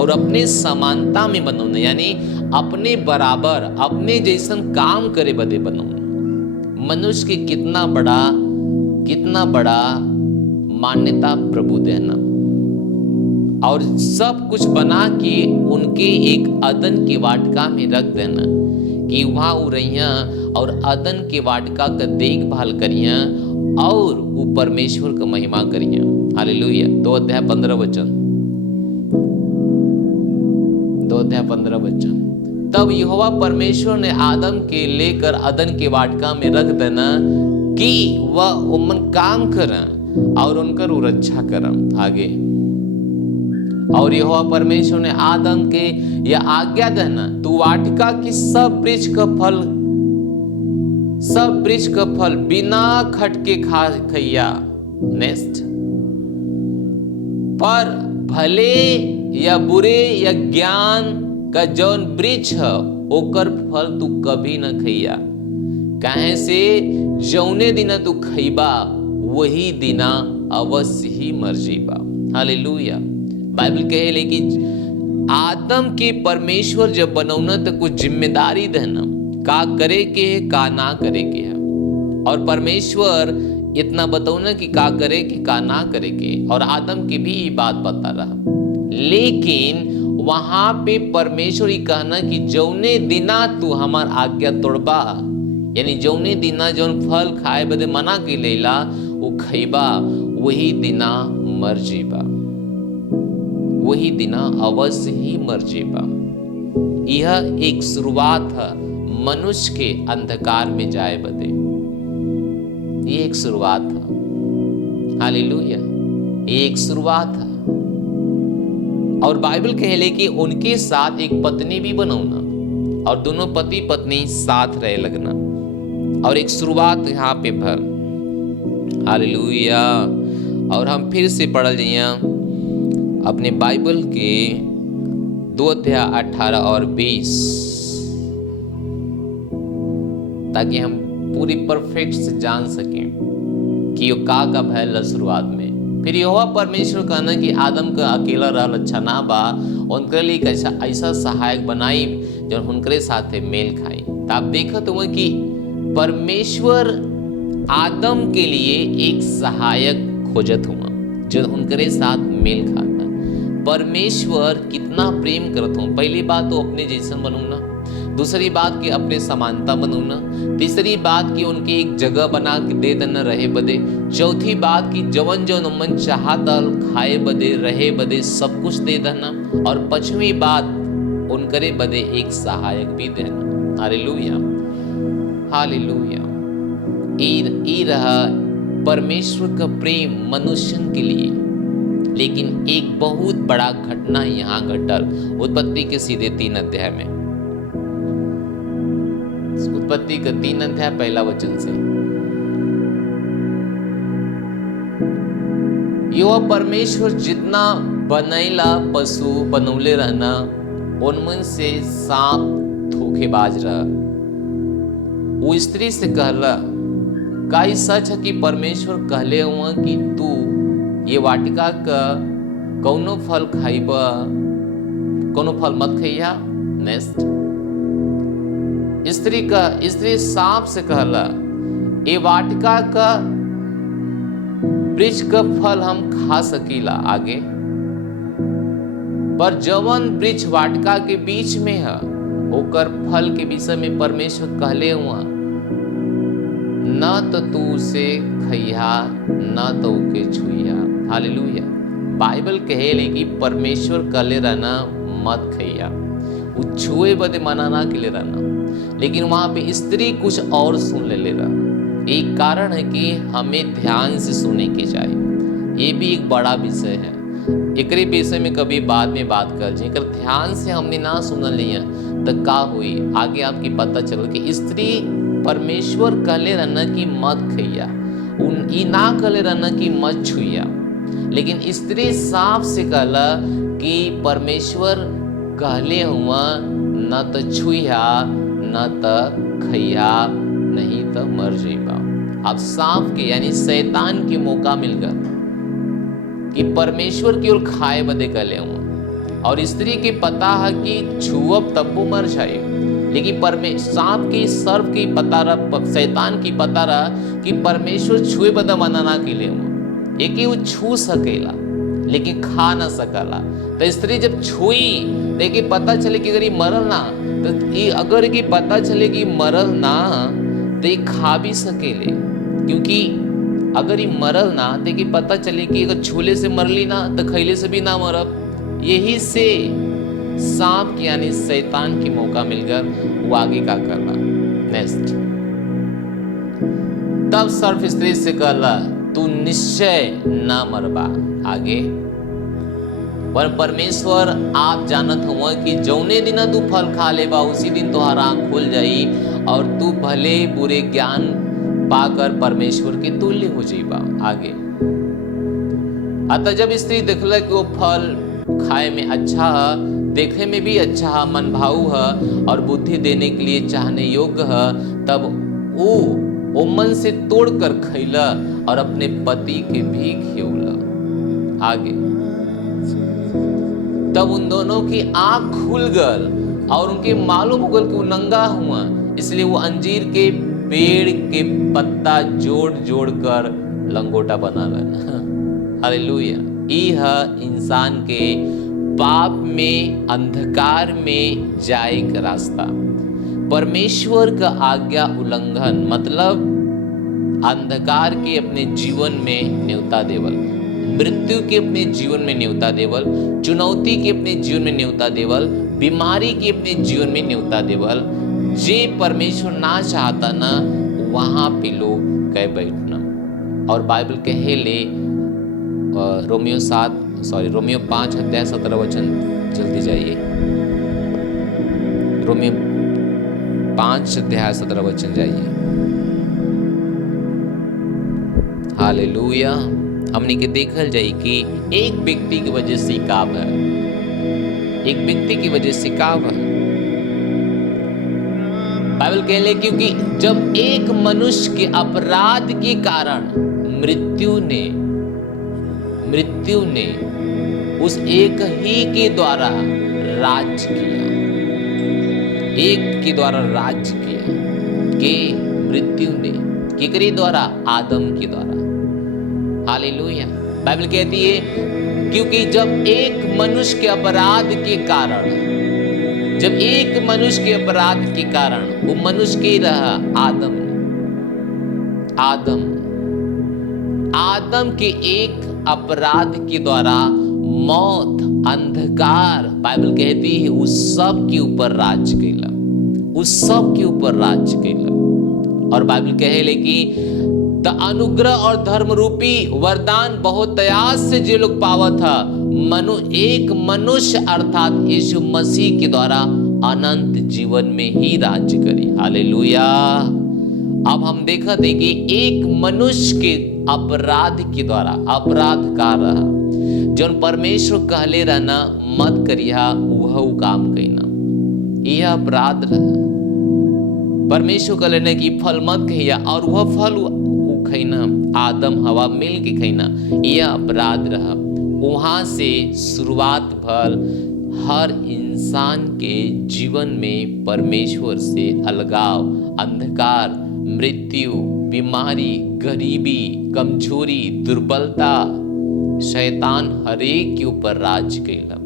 और अपने समानता में बनौना, यानी अपने बराबर अपने जैसन काम करे बदे बनौना। मनुष्य के कितना बड़ा मान्यता प्रभु देना और सब कुछ बना के उनके एक अदन के वाटिका में रख देना कि वहां वो रहिया और अदन के वाटिका का देखभाल करिया और वो परमेश्वर का महिमा करिया। हालेलुया। 2 अध्याय 15 वचन। 2 अध्याय 15 वचन। तब यहोवा परमेश्वर ने आदम के लेकर अदन के वाटिका में रख देना कि वह उमन काम करा और उनकर रक्षा करा। आगे और यहोवा परमेश्वर ने आदम के यह आज्ञा देना तू वाटिका की सब वृक्ष का फल बिना खटके खइया। नेक्स्ट। पर भले या बुरे या ज्ञान का जौन वृक्ष है ओकर फल तू कभी न खइया। काहे से जौने दिना तू खइबा वही दिना अवश्य ही मर जीबा। हालेलुया। बाइबल कहे कि आदम के परमेश्वर जब बनौना तो कुछ जिम्मेदारी देना का करे के है का ना करे के है। और परमेश्वर इतना बताओ ना कि का करे कि का ना करे के, और आदम की भी ये बात बता रहा। लेकिन वहां पे परमेश्वर ही कहना कि जौने दिना तू हमार आज्ञा तोड़बा, यानी जौने दिना जौन फल खाए बदे मना के लेला वो खइबा, वही दिना मर जेबा, वही दिना अवश्य ही मर जेबा। यह एक शुरुआत है मनुष्य के अंधकार में जाए बदे, ये एक शुरुआत है। हालेलुया, ये एक शुरुआत है। और बाइबल कहले कि उनके साथ एक पत्नी भी बनौना, और दोनों पति पत्नी साथ रहे लगना, और एक शुरुआत यहाँ पे भर। हालेलुया। और हम फिर से पढ़ल जाइए अपने बाइबल के 2 अध्याय 18 और 20, ताकि हम पूरी परफेक्ट से जान सकें कि यो का भयल शुरुआत में। फिर यहोवा परमेश्वर कहना कि आदम का अकेला रहल अच्छा ना बा, उनके लिए एक ऐसा सहायक बनाई जो उनके साथे मेल खाई। तो आप देखत हुए कि परमेश्वर आदम के लिए एक सहायक खोजत हुआ जो उनके साथ मेल खाता। परमेश्वर कितना प्रेम करत हूँ। पहली बात तो अपने जैसन बनूना, दूसरी बात कि अपने समानता बनूना, तीसरी बात कि उनकी एक जगह बना के दे देना रहे बदे, चौथी बात कि जवन जवन मन चाहता खाए बदे रहे बदे सब कुछ दे देना, और पांचवी बात उनकरे बदे एक सहायक भी देना। Hallelujah, hallelujah. ई रहा परमेश्वर का प्रेम मनुष्य के लिए। लेकिन एक बहुत बड़ा घटना यहाँ घटल उत्पत्ति के सीधे 3 अध्याय में। उत्पत्ति का 3 अध्याय पहला वचन से, यो परमेश्वर जितना बनैला पशु बनौले रहना, उनमें से सांप धोखेबाज रहा। वो स्त्री से कहला, का ई सच है कि परमेश्वर कहले हुआ कि तू ये वाटिका का कौनो फल खाइबा, कौनो फल मत खइया। नेक्स्ट, स्त्री सांप से कहला, ये वाटिका का वृक्ष का फल हम खा सकीला आगे, पर जवन वृक्ष वाटिका के बीच में है ओकर फल के विषय में परमेश्वर कहले हुआ, न तो तू उसे खइया न तो उके छुइया। हालेलुया। बाइबल कहेले कि परमेश्वर कहले रहना मत खइया, वो छुए बदे मना ना के ले रहना, लेकिन वहां पे स्त्री कुछ और सुन ले रहा। एक कारण है कि हमें ध्यान से सुनने की चाहिए। ये भी एक बड़ा विषय है, एकरे विषय में कभी बाद में बात कर जाए। अगर ध्यान से हमने ना सुन लिया तो का हुई, आगे आपकी पता चल कि स्त्री परमेश्वर कहले रहना कि मत खइया, ई ना कहले रहना कि मत छुइया, लेकिन स्त्री सांप से कहला कि परमेश्वर कहले हुआ न तो छुइया न तो खइया, नहीं तो मर जाइबा। अब सांप के यानी शैतान के मौका मिल गया कि परमेश्वर की ओर खाए बदे कहले हुआ, और स्त्री के पता है कि छुअब तब्बो मर जाए, लेकिन सांप की सर्प की पता रहा, शैतान की पता रहा कि परमेश्वर छुए बदे मना ना के ले हुआ, एक ही वो छू सकेला लेकिन खा ना सकला। तो स्त्री जब छुई देखिए पता चले कि अगर ये मरल ना, तो ये अगर की पता चले कि मरल ना तो ये खा भी सकेले, क्योंकि अगर ये मरल ना तो ये पता चले कि अगर छूले से मरली ना तो खैले से भी ना मरब। यही से सांप की यानी शैतान की मौका मिलकर वो आगे का करना। नेक्स्ट, तब सर्प स्त्री से कहला तू निश्चय ना मरबा। आगे, पर परमेश्वर आप जानत हुआ कि जौने दिन तू फल खा लेबा उसी दिन तुहार आँख खुल जाई और तू भले बुरे ज्ञान पाकर परमेश्वर के तुल्य हो जाइबा। आगे, अतः जब स्त्री देखला कि वो फल खाए में अच्छा है, देखे में भी अच्छा है, मन भाऊ है और बुद्धि देने के लिए चाहने योग्य है, तब वो मन से तोड़कर खैला और अपने पति के भी खियौला। आगे, तब उन दोनों की आंख खुल गल और उनके मालूम हो गल कि वो नंगा हुआ इसलिए वो अंजीर के पेड़ के पत्ता जोड़ जोड़ कर लंगोटा बना गया। हालेलुया। यह इंसान के पाप में, अंधकार में जाए का रास्ता। परमेश्वर का आज्ञा उल्लंघन मतलब अंधकार के अपने जीवन में न्योता देवल, मृत्यु के अपने जीवन में न्योता देवल, चुनौती के अपने जीवन में न्योता देवल, बीमारी के अपने जीवन में न्योता देवल, जे परमेश्वर ना चाहता ना वहां पे लोग कह बैठना। और बाइबल कहे ले रोमियो 5 अध्याय 17 वचन, जल्दी जाइए। रोमियो 5 अध्याय 17 वचन जाइए। हालेलुया। हमने के देखल जाए कि एक व्यक्ति की वजह से काब है, एक व्यक्ति की वजह से काब है। बाइबल कह ले क्योंकि जब एक मनुष्य के अपराध के कारण मृत्यु ने उस एक ही के द्वारा राज किया, एक के द्वारा राज किया, के मृत्यु ने केकरे द्वारा? आदम के द्वारा। हालेलुया। बाइबल कहती है क्योंकि जब एक मनुष्य के अपराध के कारण, जब एक मनुष्य के अपराध के कारण वो मनुष्य के रहा आदम के एक अपराध के द्वारा मौत, अंधकार, बाइबल कहती है उस सब के ऊपर राज कैला, उस सब के ऊपर राज कैला। और बाइबल कहे ले कि द अनुग्रह और धर्म रूपी वरदान बहुत तयास से जो लोग पावा था, एक मनुष्य अर्थात यीशु मसीह के द्वारा अनंत जीवन में ही राज्य करी। हालेलुया। अब हम देखा थे कि एक मनुष्य के अपराध के द्वारा, अपराध का रहा जौन परमेश्वर कहले रहना मत करिया वह काम कहना, यह अपराध रहा। परमेश्वर कहले न कि फल मत कहिया और वह फल खैना, आदम हवा मिल के खैना, यह अपराध रहा। वहां से शुरुआत भल हर इंसान के जीवन में परमेश्वर से अलगाव, अंधकार, मृत्यु, बीमारी, गरीबी, कमजोरी, दुर्बलता, शैतान हरेक के ऊपर राज कैला,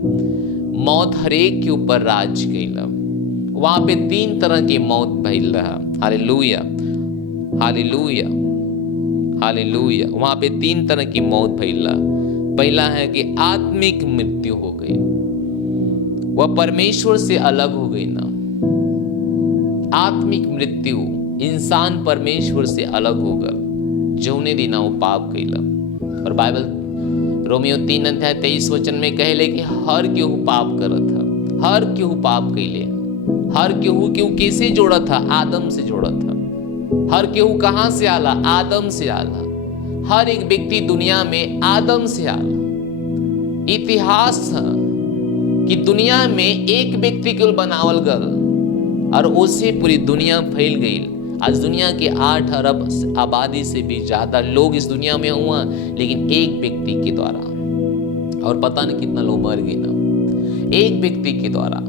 मौत हरेक के ऊपर राज कैला। वहां पे 3 तरह की मौत भइल रहा। Hallelujah, hallelujah, hallelujah. वहां पे 3 तरह की मौत भइल रहा। पहला है कि आत्मिक मृत्यु हो गई, वह परमेश्वर से अलग हो गई ना। आत्मिक मृत्यु, इंसान परमेश्वर से अलग होगा जौने दिना वो पाप कैला। और बाइबल रोमियो 3 अध्याय 23 वचन में कहले कि हर केहू पाप करत था, हर केहू पाप कैले, हर केहू कैसे जोड़ा था? आदम से जोड़ा था। हर केहू कहां से आला? आदम से आला। हर एक व्यक्ति दुनिया में आदम से आला। इतिहास है कि दुनिया में एक व्यक्ति केवल बनावल गल और उससे पूरी दुनिया फैल गई। आज दुनिया के 8 अरब आबादी से भी ज्यादा लोग इस दुनिया में हुआ, लेकिन एक व्यक्ति के द्वारा, और पता नहीं कितना लोग मर गए ना, एक व्यक्ति के द्वारा।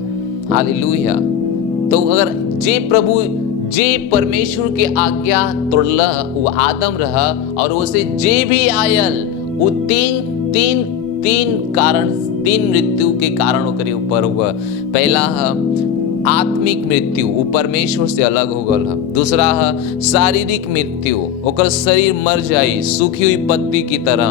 हालेलुया। तो अगर जे परमेश्वर के आज्ञा तोड़ला वो आदम रहा, और उसे जे भी आयल वो तीन कारण, 3 मृत्यु के कारण ओकरे ऊपर हुआ। पहला है आत्मिक मृत्यु, वो परमेश्वर से अलग हो गल। दूसरा है शारीरिक मृत्यु, ओकर शरीर मर जाई सूखी हुई पत्ती की तरह।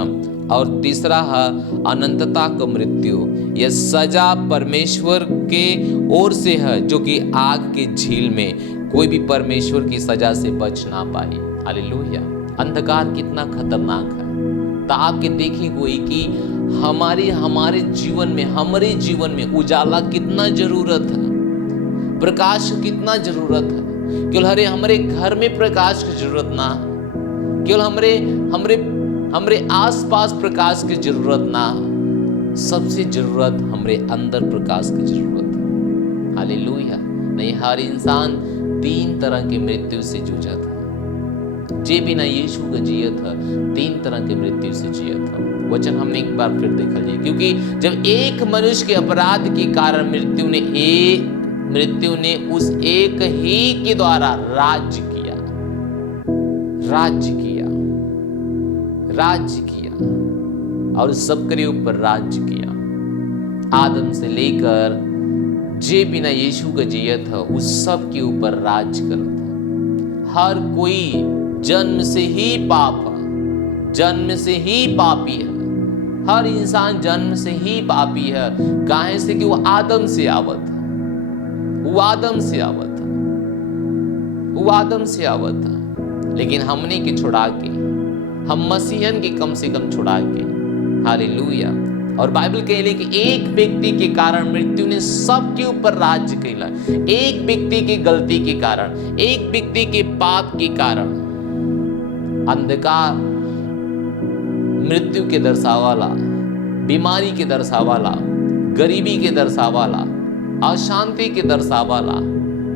और तीसरा है अनंतता का मृत्यु, यह सजा परमेश्वर के ओर से है, जो कि आग के झील में कोई भी परमेश्वर की सजा से बच ना पाए। हालेलुया। अंधकार कितना खतरनाक है। तो आपके देखी कोई कि हमारे जीवन में उजाला कितना जरूरत है, प्रकाश कितना जरूरत है। केवल हमारे घर में प्रकाश की जरूरत ना, केवल हमरे आसपास प्रकाश की जरूरत ना, सबसे जरूरत हमरे अंदर प्रकाश की जरूरत है। हालेलुया। नहीं, हर इंसान 3 तरह की मृत्यु से जूझा था। जे बिना यीशु का जिया था 3 तरह की मृत्यु से जिया था। वचन हमने एक बार फिर देखा जाए, क्योंकि जब एक मनुष्य के अपराध के कारण मृत्यु ने मृत्यु ने उस एक ही के द्वारा राज्य किया, राज्य किया, राज्य किया और सबके ऊपर राज्य किया। आदम से लेकर जे बिना यीशु का जिया था उस सब के ऊपर राज्य कर था। हर कोई जन्म से ही पाप है, जन्म से ही पापी है। हर इंसान जन्म से ही पापी है। काहे से कि वो आदम से आवत था, वो आदम से आवत था, वो आदम से आवत था। लेकिन हमने के छुड़ा के, हम मसीहन के कम से कम छुड़ा के, हालेलुया। और बाइबल कहले कि एक व्यक्ति के कारण मृत्यु ने सबके ऊपर राज्य कैला। एक व्यक्ति की गलती के कारण, एक व्यक्ति के पाप के कारण अंधकार मृत्यु के दर्शावाला, बीमारी के दर्शावाला, गरीबी के दर्शावाला, अशांति के दर्शावाला,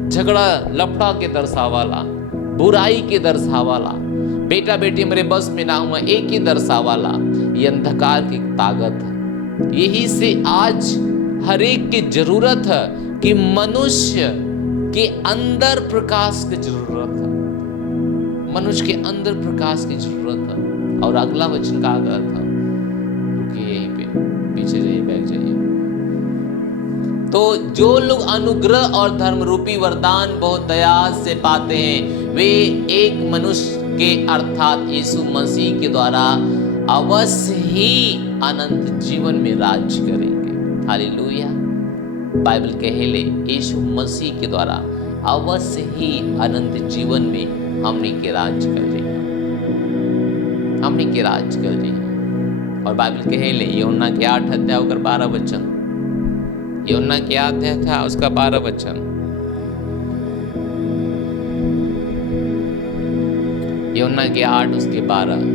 झगड़ा लफड़ा के दर्शावाला, बुराई के दर्शावाला, बेटा बेटी मेरे बस में ना हुआ एक ही दर्शावाला, ये अंधकार की ताकत है। यही से आज हर एक की जरूरत है कि मनुष्य के अंदर प्रकाश की जरूरत है, मनुष्य के अंदर प्रकाश की जरूरत है। और अगला वचन का आगा था, रुकिए यहीं पे, पीछे जाइए, बैठ जाइए। तो जो लोग अनुग्रह और धर्म रूपी वरदान बहुत दया से पाते हैं, वे एक मनुष्य के अर्थात यीशु मसीह के द्वारा अवश्य ही अनंत जीवन में राज्य करेंगे। हालेलुया। बाइबल कहले यीशु मसीह के द्वारा अवश्य ही अनंत जीवन में हमने के राज्य कर रहे हैं, हमने के राज्य कर रहे हैं। और बाइबल कहले यूहन्ना के 8 अध्याय और 12 वचन, यूहन्ना के 8 अध्याय था उसका 12 वचन, यूहन्ना के 8 उसके 12।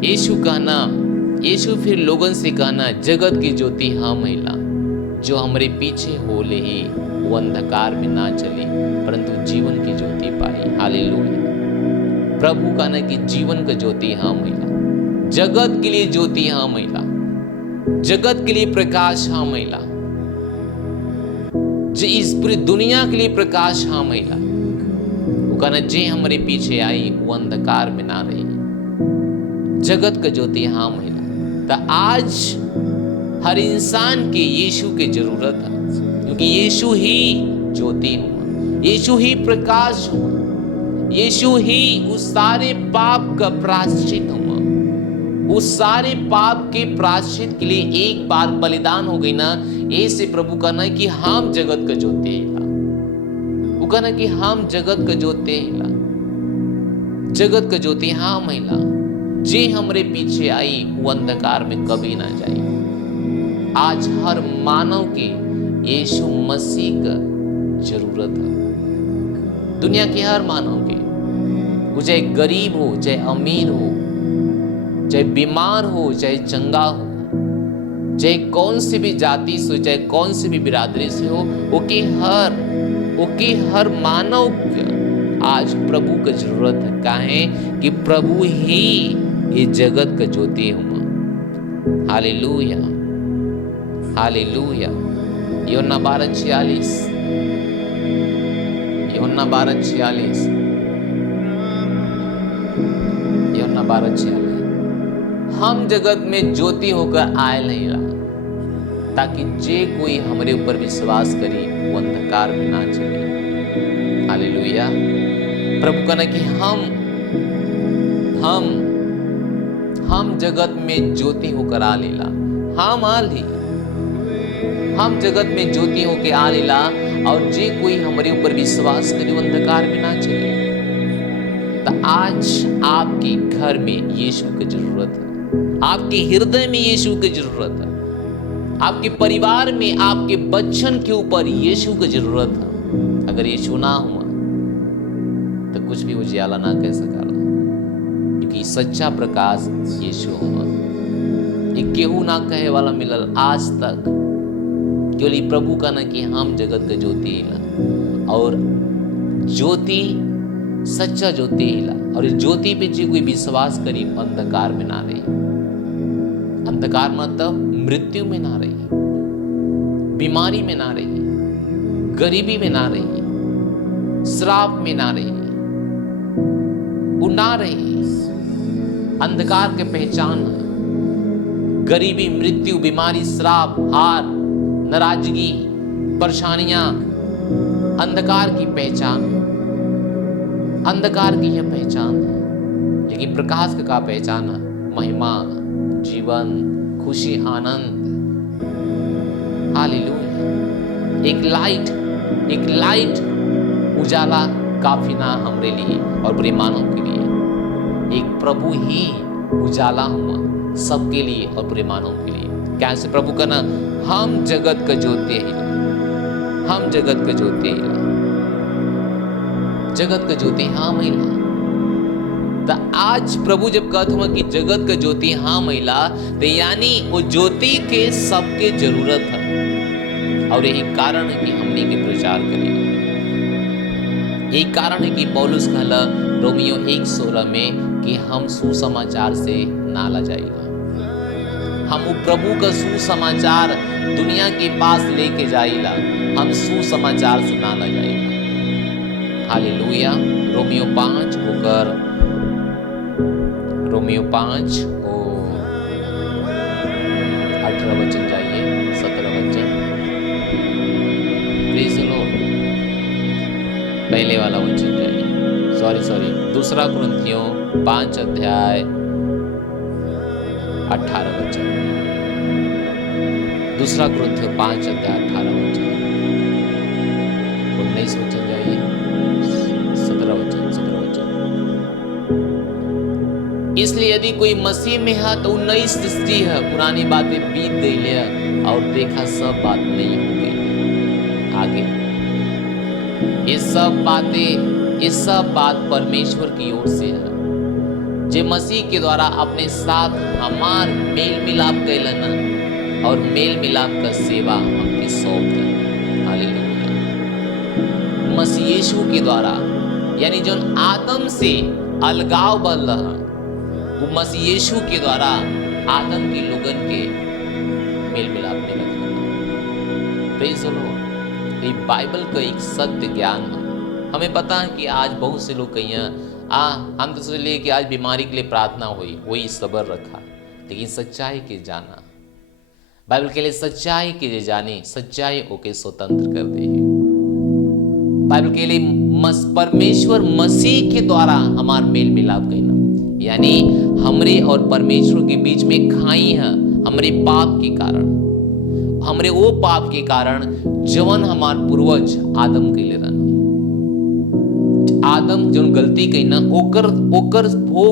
यीशु कहना, यीशु फिर लोगन से कहना, जगत की ज्योति हाँ महिला, जो हमारे पीछे हो ले ही वो अंधकार में ना चले परंतु जीवन की ज्योति पाए। हालेलुया। प्रभु कहना कि जीवन का ज्योति हाँ महिला, जगत के लिए ज्योति हाँ महिला, जगत के लिए प्रकाश हाँ महिला, जो इस पूरी दुनिया के लिए प्रकाश हाँ महिला। वो कहना जे हमारे पीछे आई वो अंधकार में ना रही, जगत का ज्योति हाँ महिला। तो आज हर इंसान के यीशु की जरूरत है, क्योंकि यीशु ही ज्योति हुआ, यीशु ही प्रकाश हुआ, यीशु ही उस सारे पाप का प्रायश्चित हुआ। उस सारे पाप के प्रायश्चित के लिए एक बार बलिदान हो गई ना, ऐसे प्रभु कहना कि हम जगत का ज्योति हिला, वो कहना कि हम जगत का ज्योति हिला, जगत का ज्योति हाँ महिला, जे हमरे पीछे आई वो अंधकार में कभी ना जाए। आज हर मानव के यीशु मसीह का जरूरत है, दुनिया के हर मानव के, वो चाहे गरीब हो, चाहे अमीर हो, चाहे बीमार हो, चाहे चंगा हो, चाहे कौन सी भी जाति से हो, चाहे कौन सी भी बिरादरी से हो, ओके हर मानव का आज प्रभु का जरूरत है। काहे कि प्रभु ही ये जगत का ज्योति हुआ। Hallelujah, hallelujah. यूहन्ना 12:46, यूहन्ना 12:46, यूहन्ना 12:46। हम जगत में ज्योति होकर आए नहीं रहा, ताकि जे कोई हमारे ऊपर विश्वास करे वो अंधकार में ना चले। हालेलुया। प्रभु कहना कि हम जगत में ज्योति होकर आ लीला, हम आली, हम जगत में ज्योति होकर आ लीला, और जे कोई हमारे ऊपर विश्वास करे वो अंधकार में ना चले। तो आज आपके घर में यीशु की जरूरत है, आपके हृदय में यीशु की जरूरत है, आपके परिवार में, आपके बच्चन के ऊपर यीशु की जरूरत है। अगर यीशु ना हुआ तो कुछ भी उजियाला ना कह सका, क्योंकि सच्चा प्रकाश यीशु हुआ। एक केहू ना कहे वाला मिलल आज तक, केवल प्रभु का ना कि हम जगत का ज्योति हिला, और ज्योति सच्चा ज्योति हिला, और ज्योति पे जो कोई विश्वास करी अंधकार में ना रही। अंधकार मतलब मृत्यु में ना रही, बीमारी में ना रहिए, गरीबी में ना रहिए, श्राप में ना रहिए, वो ना रहिए। अंधकार के पहचान, गरीबी, मृत्यु, बीमारी, श्राप, हार, नाराजगी, परेशानियां, अंधकार की पहचान, अंधकार की यह पहचान है। लेकिन प्रकाश का पहचान है महिमा, जीवन, खुशी, आनंद। हालेलुया। एक लाइट उजाला काफी ना हमरे लिए और बुरे मानव के लिए। एक प्रभु ही उजाला हुआ सबके लिए और बुरे मानव के लिए। कैसे प्रभु का ना, हम जगत का ज्योति हिला, हम जगत का ज्योति हिला, जगत का ज्योति हम हिला। तो आज प्रभु जब कहते हुआ कि जगत का ज्योति हाँ महिला, तो यानी वो ज्योति के सबके जरूरत है। और यही कारण है कि हमने के प्रचार करें। यही कारण है कि पौलुस कहला रोमियो 1:16 में कि हम सुसमाचार से नाला जाएगा। हम वो प्रभु का सुसमाचार दुनिया के पास लेके जाएगा। हम सुसमाचार से नाला जाएगा। हालेलुया। रोमियो 5 होकर रोमियो 5 और 18 वचन जाइए, 17 वचन। Praise the Lord. पहले वाला वचन जाइए, सॉरी, दूसरा कुरिन्थियों 5 अध्याय 18 वचन। दूसरा कुरिन्थियों 5 अध्याय 18 वचन। 19 वचन जाइए, 17 वचन। इसलिए यदि कोई मसीह में है तो नई सृष्टि है, पुरानी बातें बीत गई है और देखा सब बात नहीं हो गई। आगे ये सब बात परमेश्वर की ओर से है, जे मसीह के द्वारा अपने साथ हमार मेल मिलाप कैलन और मेल मिलाप का सेवा हमके सौंप दें। हालेलुया। मसीह यीशु के द्वारा, यानी जो आदम से अलगाव बल रहा, वो मसीह यीशु के द्वारा आदम के लोगन के मेल मिलाप में रखा। Praise the Lord. ये बाइबल का एक सत्य ज्ञान है। हमें पता है कि आज बहुत से लोग कहिए हम तो सोच लिए कि आज बीमारी के लिए प्रार्थना हुई, वही सब्र रखा, लेकिन सच्चाई के जाना। बाइबल के लिए सच्चाई के जाने, सच्चाई ओके स्वतंत्र कर दे। बाइबल के लिए परमेश्वर मसीह के द्वारा हमार मेल मिलाप करना, यानी हमरे और परमेश्वर के बीच में खाई है हमरे पाप के कारण, हमरे वो पाप के कारण जवन हमार पूर्वज आदम के लिए रहना। आदम जो गलती कही ना, ओकर भोग,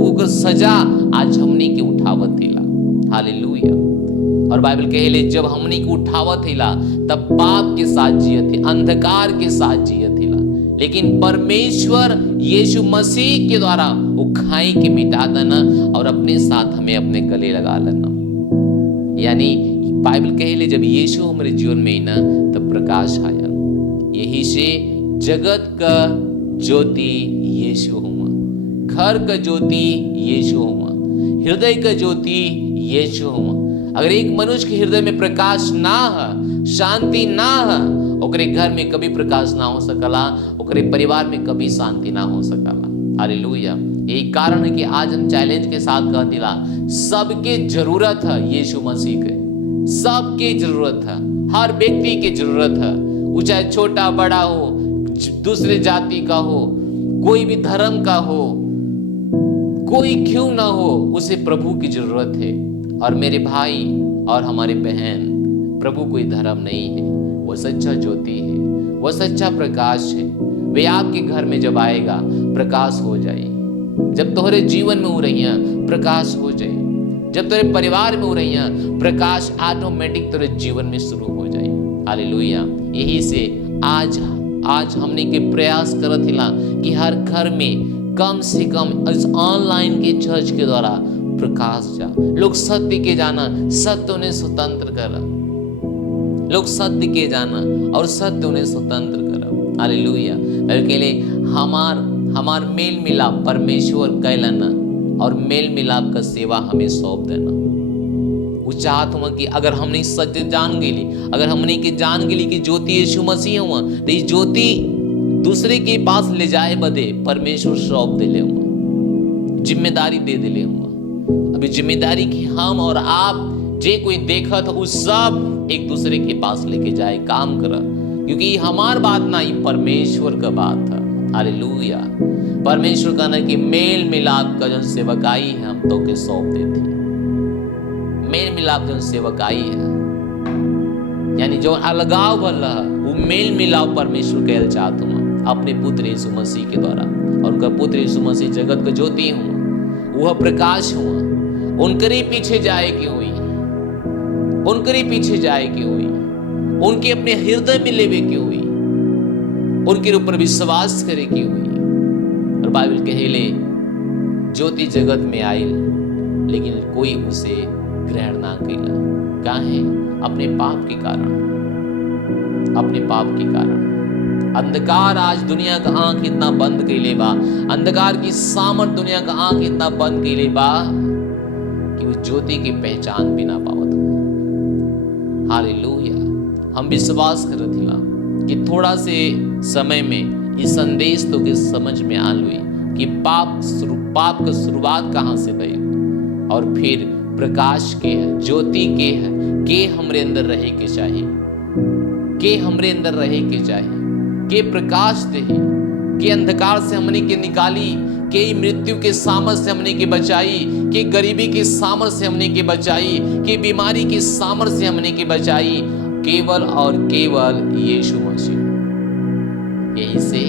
ओकर सजा आज हमने के उठावत हिला। हालेलुया। और बाइबल कहेले जब हमने के उठावत हिला तब पाप के साथ जियत थे, अंधकार के साथ जियत हिला, लेकिन परमेश्वर यीशु मसीह के द्वारा वो खाई के मिटा देना और अपने साथ हमें अपने गले लगा लेना। यानी बाइबल कहेले जब यीशु हमारे जीवन में ना तब प्रकाश आया। यही से जगत का ज्योति यीशु हुआ, घर का ज्योति यीशु हुआ, हृदय का ज्योति यीशु हुआ। अगर एक मनुष्य के हृदय में प्रकाश ना है, शांति ना है, ओकरे घर में कभी प्रकाश ना हो सकला, ओकरे परिवार में कभी शांति ना हो सकला। हालेलुया। यही कारण है कि आज हम चैलेंज के साथ कह दिला, सबके जरूरत है यीशु मसीह के, सबके जरूरत है, हर व्यक्ति की जरूरत है, वो चाहे छोटा बड़ा हो, दूसरे जाति का हो, कोई भी धर्म का हो, कोई क्यों ना हो, उसे प्रभु की जरूरत है। और मेरे भाई और हमारे बहन, प्रभु कोई धर्म नहीं है, वो सच्चा ज्योति है, वो सच्चा प्रकाश है। वे आपके घर में जब आएगा प्रकाश हो जाए, जब तुम्हारे जीवन में हो रही है प्रकाश हो जाए, जब तुम्हारे परिवार में हो रही है प्रकाश ऑटोमेटिक तुम्हारे जीवन में शुरू हो जाए। हालेलुया। यही से आज हमने के प्रयास करत हिला कि हर घर में कम से कम इस ऑनलाइन के चर्च के द्वारा प्रकाश जा, लोग सत्य के जाना, सत्य उन्हें स्वतंत्र करा, लोग सत्य के जाना और सत्य उन्हें स्वतंत्र करा। हालेलुया। के लिए हमार मेल मिलाप परमेश्वर कैलना और मेल मिलाप का सेवा हमें सौंप देना। वो चाहत हुआ कि अगर हमने सत्य जान गेली, अगर हमने के जान गेली कि ज्योति यीशु मसीह हुआ, तो ये ज्योति दूसरे के पास ले जाए बदे परमेश्वर सौंप देले हुआ, जिम्मेदारी दे देले हुआ। अभी जिम्मेदारी की हम और आप जे कोई देखत उस सब एक दूसरे के पास लेके जाए, काम करा, क्योंकि हमार बात ना, ये परमेश्वर का बात है। हालेलुया। परमेश्वर का ना कि मेल मिलाप का जो सेवकाई है हम तो के सौंप देते, मेल मिलाप जो सेवकाई है, यानी जो अलगाव वाला वो मेल मिलाप परमेश्वर कहल चाहत हूँ अपने पुत्र यीशु मसीह के द्वारा। और उनका पुत्र यीशु मसीह जगत का ज्योति हुआ, वह प्रकाश हुआ, उनके पीछे जाए की हुई, उनके पीछे जाए की हुई, उनके अपने हृदय में लेवे की हुई, उनके ऊपर विश्वास करे की हुई। और बाइबल कहेले ज्योति जगत में आयल लेकिन कोई उसे ग्रहण ना कैला, काहे? अपने पाप के कारण, अपने पाप के कारण। अंधकार आज दुनिया का आंख इतना बंद कैले बा, अंधकार की सामर्थ दुनिया का आंख इतना बंद कैले बा कि वो ज्योति की पहचान भी ना पावत। हालेलुया। हम विश्वास करत हिला कि थोड़ा से समय में इस संदेश तो के समझ में आल हुई कि पाप का शुरुआत कहाँ से भई और फिर प्रकाश के है, ज्योति के हमरे अंदर रहे के चाहिए, के हमरे अंदर रहे के चाहिए, के प्रकाश दे, के अंधकार से हमने के निकाली, के मृत्यु के सामर्थ से हमने के बचाई, के गरीबी के सामर्थ से हमने के बचाई, के बीमारी के सामर्थ से हमने के बचाई, केवल और केवल यीशु मसीह। यही से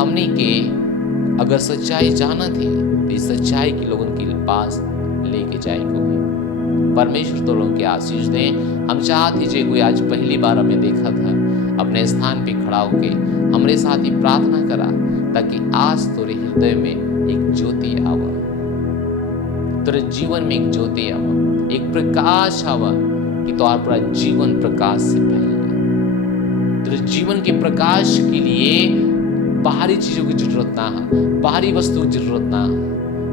हमने के अगर सच्चाई जाना थी तो इस सच्चाई के लोगों के पास लेके जाएंगे। परमेश्वर तो लोगों की आशीष दें। हम चाहते जे कोई आज पहली बार हमें देखा था, अपने स्थान पे खड़ा होके हमारे साथ ही प्रार्थना करा ताकि आज तोरे हृदय में एक ज्योति आवा, तेरे जीवन में एक ज्योति आवा, एक प्रकाश आवा कि तुम्हारा पूरा जीवन प्रकाश से फैले। तेरे जीवन के प्रकाश के लिए बाहरी चीजों की जरूरत ना है, बाहरी वस्तु की जरूरत ना है।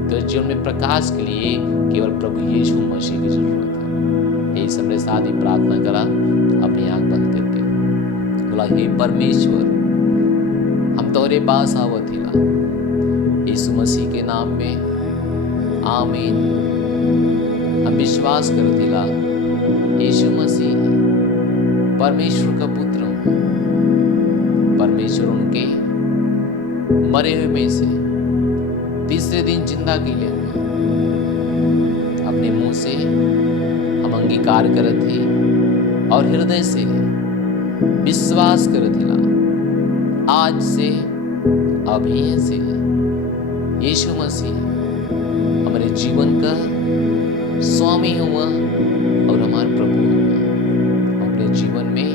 तो जीवन में प्रकाश के लिए केवल प्रभु यीशु मसीह की जरूरत है। यही सबने साथ ही प्रार्थना करा अपनी आंख बंद करके, बोला हे परमेश्वर हम तोरे पास आवत हिला यीशु मसीह के नाम में, आमीन। हम विश्वास करत हिला यीशु मसीह परमेश्वर का पुत्र हूँ। परमेश्वर उनके मरे हुए में से तीसरे दिन जिंदा के लिए अपने मुंह से हम अंगीकार करत ही और हृदय से विश्वास करत हिला आज से अभी से यीशु मसीह हमारे जीवन का स्वामी हुआ और हमारे प्रभु हुआ। अपने जीवन में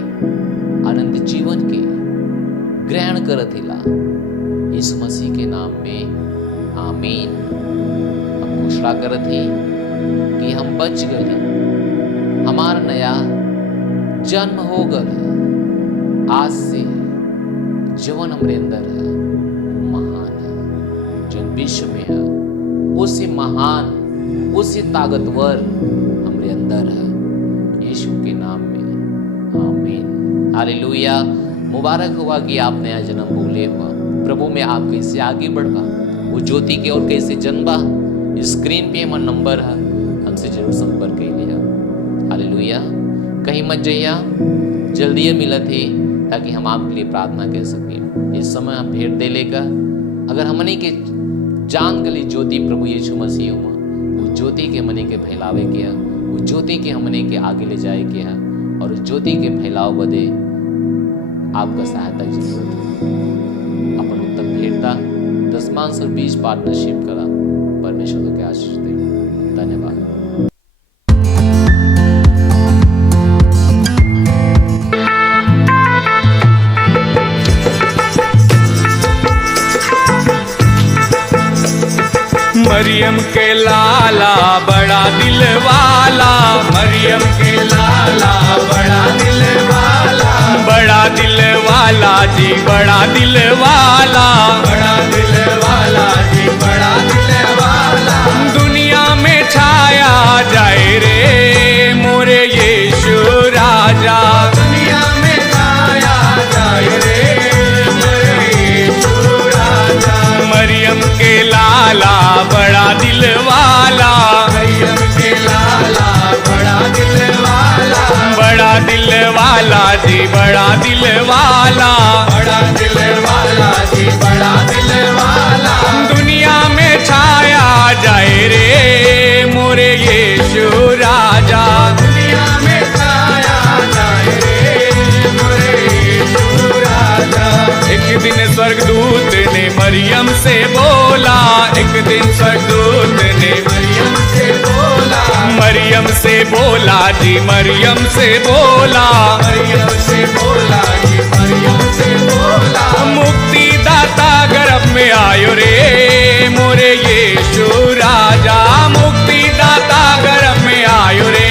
आनंद जीवन के ग्रहण करत हिला यीशु मसीह के नाम में, आमीन। हम घोषणा करत ही कि हम बच गए, हमारा नया जन्म हो गया। आज से जवन हमरे अंदर है वो महान है, जो विश्व में है उसी महान उसी ताकतवर हमरे अंदर है यीशु के नाम में, आमीन। हालेलुया। मुबारक हुआ कि आप नया जन्म भूले हुआ। प्रभु में आप कैसे आगे बढ़वा, वो ज्योति के और कैसे जन्मा, स्क्रीन पे हमारा नंबर है, हमसे जरूर संपर्क कर लिया। हालेलुया। कहीं मत जाइया, जल्दी मिलत है ताकि हम आपके लिए प्रार्थना कर सकें। इस समय हम भेंट दे लेकर अगर हमने के जान गली ज्योति प्रभु यीशु मसीह हुआ, वो ज्योति के मने के फैलावे किया, वो ज्योति के हमने के आगे ले जाए किया और उस ज्योति के फैलाव बदे आपका सहायता जरूरत है। अपन उत्तम भेंटता 10 पार्टनरशिप करा। परमेश्वर को क्या आशीष दे। धन्यवाद। मरियम के लाला बड़ा दिल वाला, मरियम के लाला बड़ा दिल वाला, बड़ा दिल वाला जी बड़ा दिल वाला, बड़ा दिल वाला जी बड़ा दिल वाला। दुनिया में छाया जाए रे दिल वाला जी बड़ा दिल वाला, बड़ा दिल वाला जी बड़ा दिल वाला, दुनिया में छाया जाए रे मोरे यीशु राजा, दुनिया में छाया जाए रे मोरे यीशु राजा। एक दिन स्वर्गदूत ने मरियम से बोला, एक दिन स्वर्गदूत ने मरियम से बोला, मरियम से बोला जी मरियम से बोला, मरियम से बोला जी मरियम से बोला, मुक्ति दाता गर्भ में आयो रे मोरे यीशु राजा, मुक्ति दाता गर्भ में आयो रे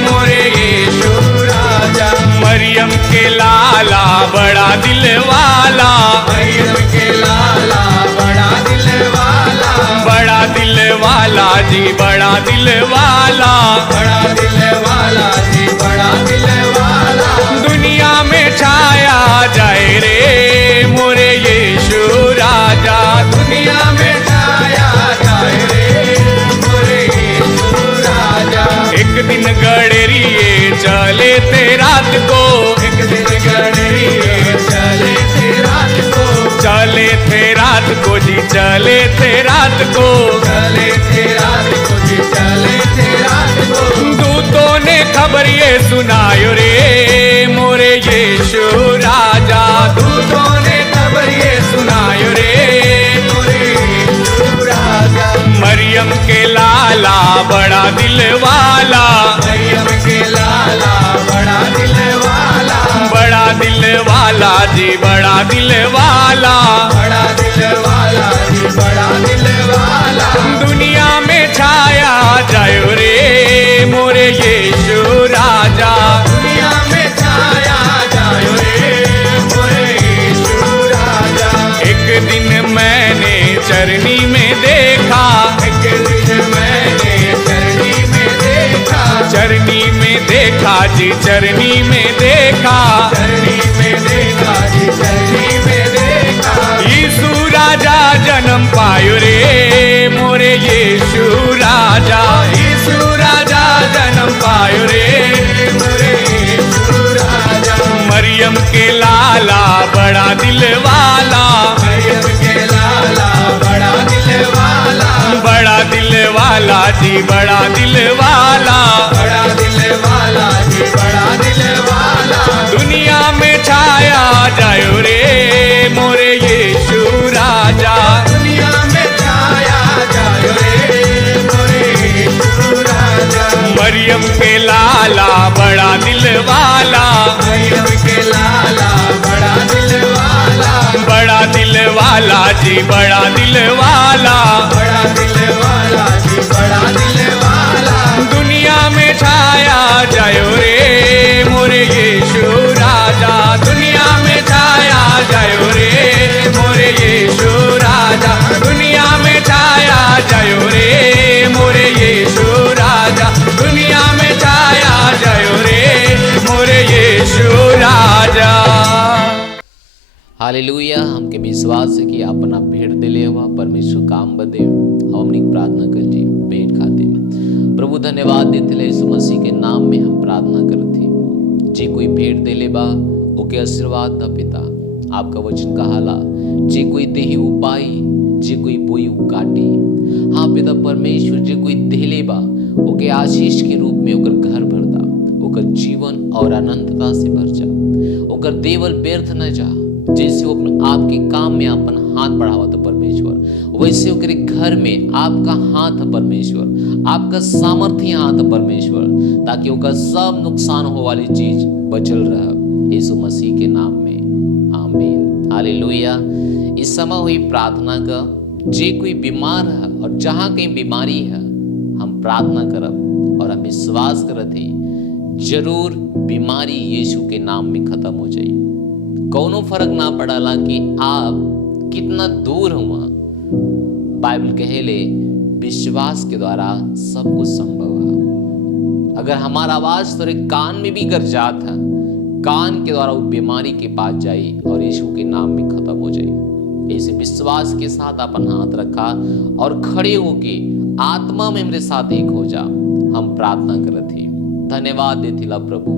मोरे यीशु राजा। मरियम के लाला बड़ा दिल वाला, मरियम के लाला बड़ा दिल वाला, बड़ा दिल वाला जी बड़ा दिल वाला, बड़ा दिल वाला जी बड़ा दिल वाला, दुनिया में छाया जाए रे मोरे यीशु राजा, दुनिया में छाया जाए रे मोरे यीशु राजा। एक दिन गडरिए चले थे रात को, एक दिन गडरिए चले थे रात को, चले थे रात को जी चले थे रात को, चले थे रात को जी चले थे रात को, दूतों ने खबर ये सुनायो रे मोरे यीशु राजा, दूतों ने खबर ये सुनायो रे मोरे यीशु राजा। मरियम के लाला बड़ा दिल वाला, मरियम के लाला बड़ा दिल वाला, बड़ा दिल वाला जी बड़ा दिल वाला, बड़ा दिल वाला जी बड़ा दिल वाला, दुनिया में छाया जायो रे मोरे यीशु राजा, दुनिया में छाया जायो रे मोरे यीशु राजा। एक दिन मैंने चरनी में देखा, एक दिन मैंने चरनी में देखा, चरनी में देखा जी चरनी में देखा, चरनी में देखा जी चरनी में देखा, यीशु राजा जन्म पायो रे मोरे यीशु राजा, यीशु राजा जन्म पायो रे मोरे यीशु राजा। मरियम के लाला बड़ा दिल वाला, मरियम के लाला बड़ा दिल वाला, बड़ा दिल वाला जी बड़ा दिल वाला, बड़ा दिल वाला जी बड़ा दिल वाला, दुनिया में छाया जायो रे मोरे यीशु राजा, दुनिया में छाया जायो रे मोरे यीशु राजा। मरियम के लाला बड़ा दिल वाला, मरियम के लाला बड़ा दिल वाला, बड़ा दिल वाला जी बड़ा दिल वाला, बड़ा दिल वाला जी बड़ा दिल वाला, दुनिया में छाया जायो रे मोरे यीशु राजा, दुनिया में छाया जायो रे मोरे यीशु राजा, दुनिया में छाया जायो रे मोरे यीशु राजा, दुनिया में छाया जायो रे मोरे यीशु राजा। हालेलुया। हमके विश्वास है कि आप अपना भेंट दिले हुआ परमेश्वर काम बदे हम अपनी प्रार्थना कर जी भेंट खाते प्रभु धन्यवाद देते ले यीशु मसीह के नाम में हम प्रार्थना करते जी कोई भेंट दिले बा ओके आशीर्वाद दा पिता आपका वचन कहाला जे कोई देही उपाई जे कोई बोई काटी। हाँ पिता परमेश्वर जे कोई दिले बा ओके आशीष के रूप में ओकर घर भरदा ओकर जीवन और अनंतता से भर जा ओकर देवल व्यर्थ न जा जैसे वो आपके काम में अपन हाथ बढ़ावा था परमेश्वर वैसे ओकरे घर में आपका हाथ है परमेश्वर आपका सामर्थ्य हाथ है परमेश्वर ताकि ओकर सब नुकसान हो वाली चीज बचल रहा यीशु मसीह के नाम में आमीन हालेलुया। इस समय हुई प्रार्थना का जे कोई बीमार है और जहाँ कहीं बीमारी है हम प्रार्थना करब और हम विश्वास करत है जरूर बीमारी यीशु के नाम में खत्म हो जाए। कौनो फर्क ना पड़ाला कि आप कितना दूर हुआ बाइबल कहेले विश्वास के द्वारा सब कुछ संभव है। अगर हमारा आवाज तेरे कान में भी गर जात है कान के द्वारा वो बीमारी के पास जाए और यीशु के नाम में खत्म हो जाए। ऐसे विश्वास के साथ अपन हाथ रखा और खड़े होके आत्मा में मेरे साथ एक हो जा। हम प्रार्थना करत ही धन्यवाद देथिला प्रभु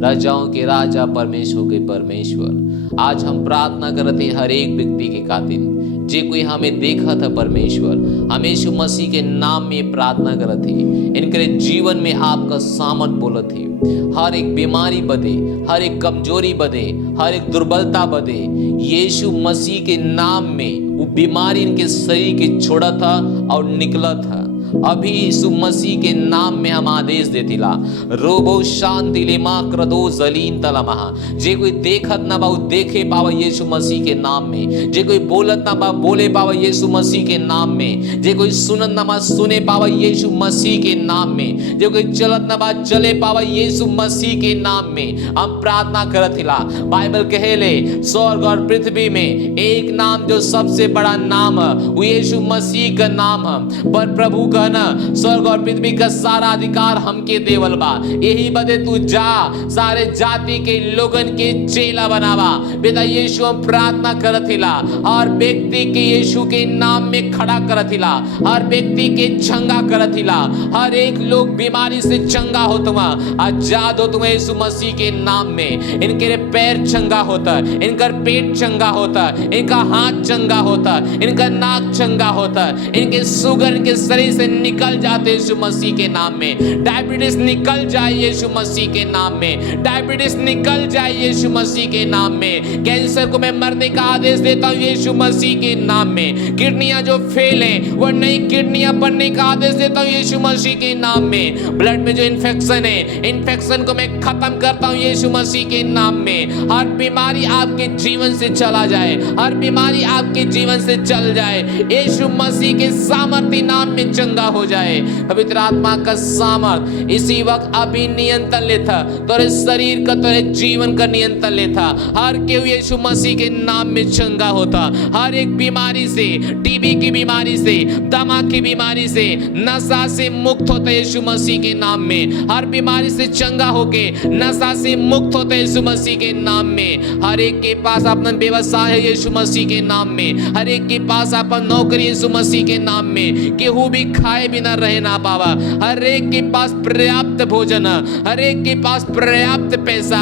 राजाओं के राजा, परमेश्वर के परमेश्वर। आज हम प्रार्थना करते हैं हर एक व्यक्ति के खातिर जे कोई हमें देखा था परमेश्वर, हम यीशु मसीह के नाम में प्रार्थना करते हैं, इनके जीवन में आपका सामर्थ बोलत है। हर एक बीमारी बदे, हर एक कमजोरी बदे, हर एक दुर्बलता बदे, यीशु मसीह के नाम में वो बीमारी इनके शरीर के छोड़ा था और निकला था। अभी यीशु मसीह के नाम में हम आदेश देतिला, रोबो शांति लेमा क्रदो जलीन तलमहा। जे कोई देखत ना बा देखे पावा यीशु मसीह के नाम में, जे कोई बोलत ना बा बोले पावा यीशु मसीह के नाम में, जे कोई सुनत ना बा सुने पावा यीशु मसीह के नाम में, जे कोई चलत ना बा चले पावा यीशु मसीह के नाम में। हम प्रार्थना करतिला। बाइबल कहेले स्वर्ग और पृथ्वी में एक नाम जो सबसे बड़ा नाम है वो यीशु मसीह का नाम है। पर प्रभु कहना स्वर्ग और पृथ्वी का सारा अधिकार हमके देवल बा, यही बदे तू जा सारे जाति के लोगन के चेला बनावा। पिता यीशु हम प्रार्थना करथिला, हर व्यक्ति के यीशु के नाम में खड़ा करथिला, हर व्यक्ति के चंगा करथिला, हर एक लोग बीमारी से चंगा हो तुम, आजाद हो तुम यीशु मसीह के नाम में। इनके पैर चंगा होता, इनका पेट चंगा होता, इनका हाथ चंगा होता, इनका नाक चंगा होता, इनके शुगर इनके शरीर से निकल जाते यीशु मसीह के नाम में। डायबिटीज निकल जाए यीशु मसीह के नाम में, डायबिटीज निकल जाए यीशु मसीह के नाम में। कैंसर को मैं मरने का आदेश देता हूं यीशु मसीह के नाम में। किडनियां जो फेल है वो नई किडनियां बनने का आदेश देता हूं यीशु मसीह के नाम में। ब्लड में जो इन्फेक्शन है, इन्फेक्शन को मैं खत्म करता हूं यीशु मसीह के नाम में। हर बीमारी आपके जीवन से चला जाए, हर बीमारी आपके जीवन से चल जाए, यीशु मसीह के सामर्थ्य नाम में चंगा हो जाए। पवित्र आत्मा का सामर्थ इसी वक्त अभी नियंत्रण लेता, तोरे शरीर का तोरे जीवन का नियंत्रण लेता। हर केहू यीशु मसीह के नाम में चंगा होता। हर एक बीमारी से, टीबी की बीमारी से, दमा की बीमारी से, नशा से मुक्त होता यीशु मसीह के नाम में। हर बीमारी से चंगा होके नशा से मुक्त होता यीशु मसीह के नाम में। हर एक के पास अपना व्यवसाय है यीशु मसीह के नाम में। हर एक के पास अपना नौकरी यीशु मसीह के नाम में। केहू भी खाए बिना रह ना पावा। हर एक के पास पर्याप्त भोजन, हर एक के पास पर्याप्त पैसा,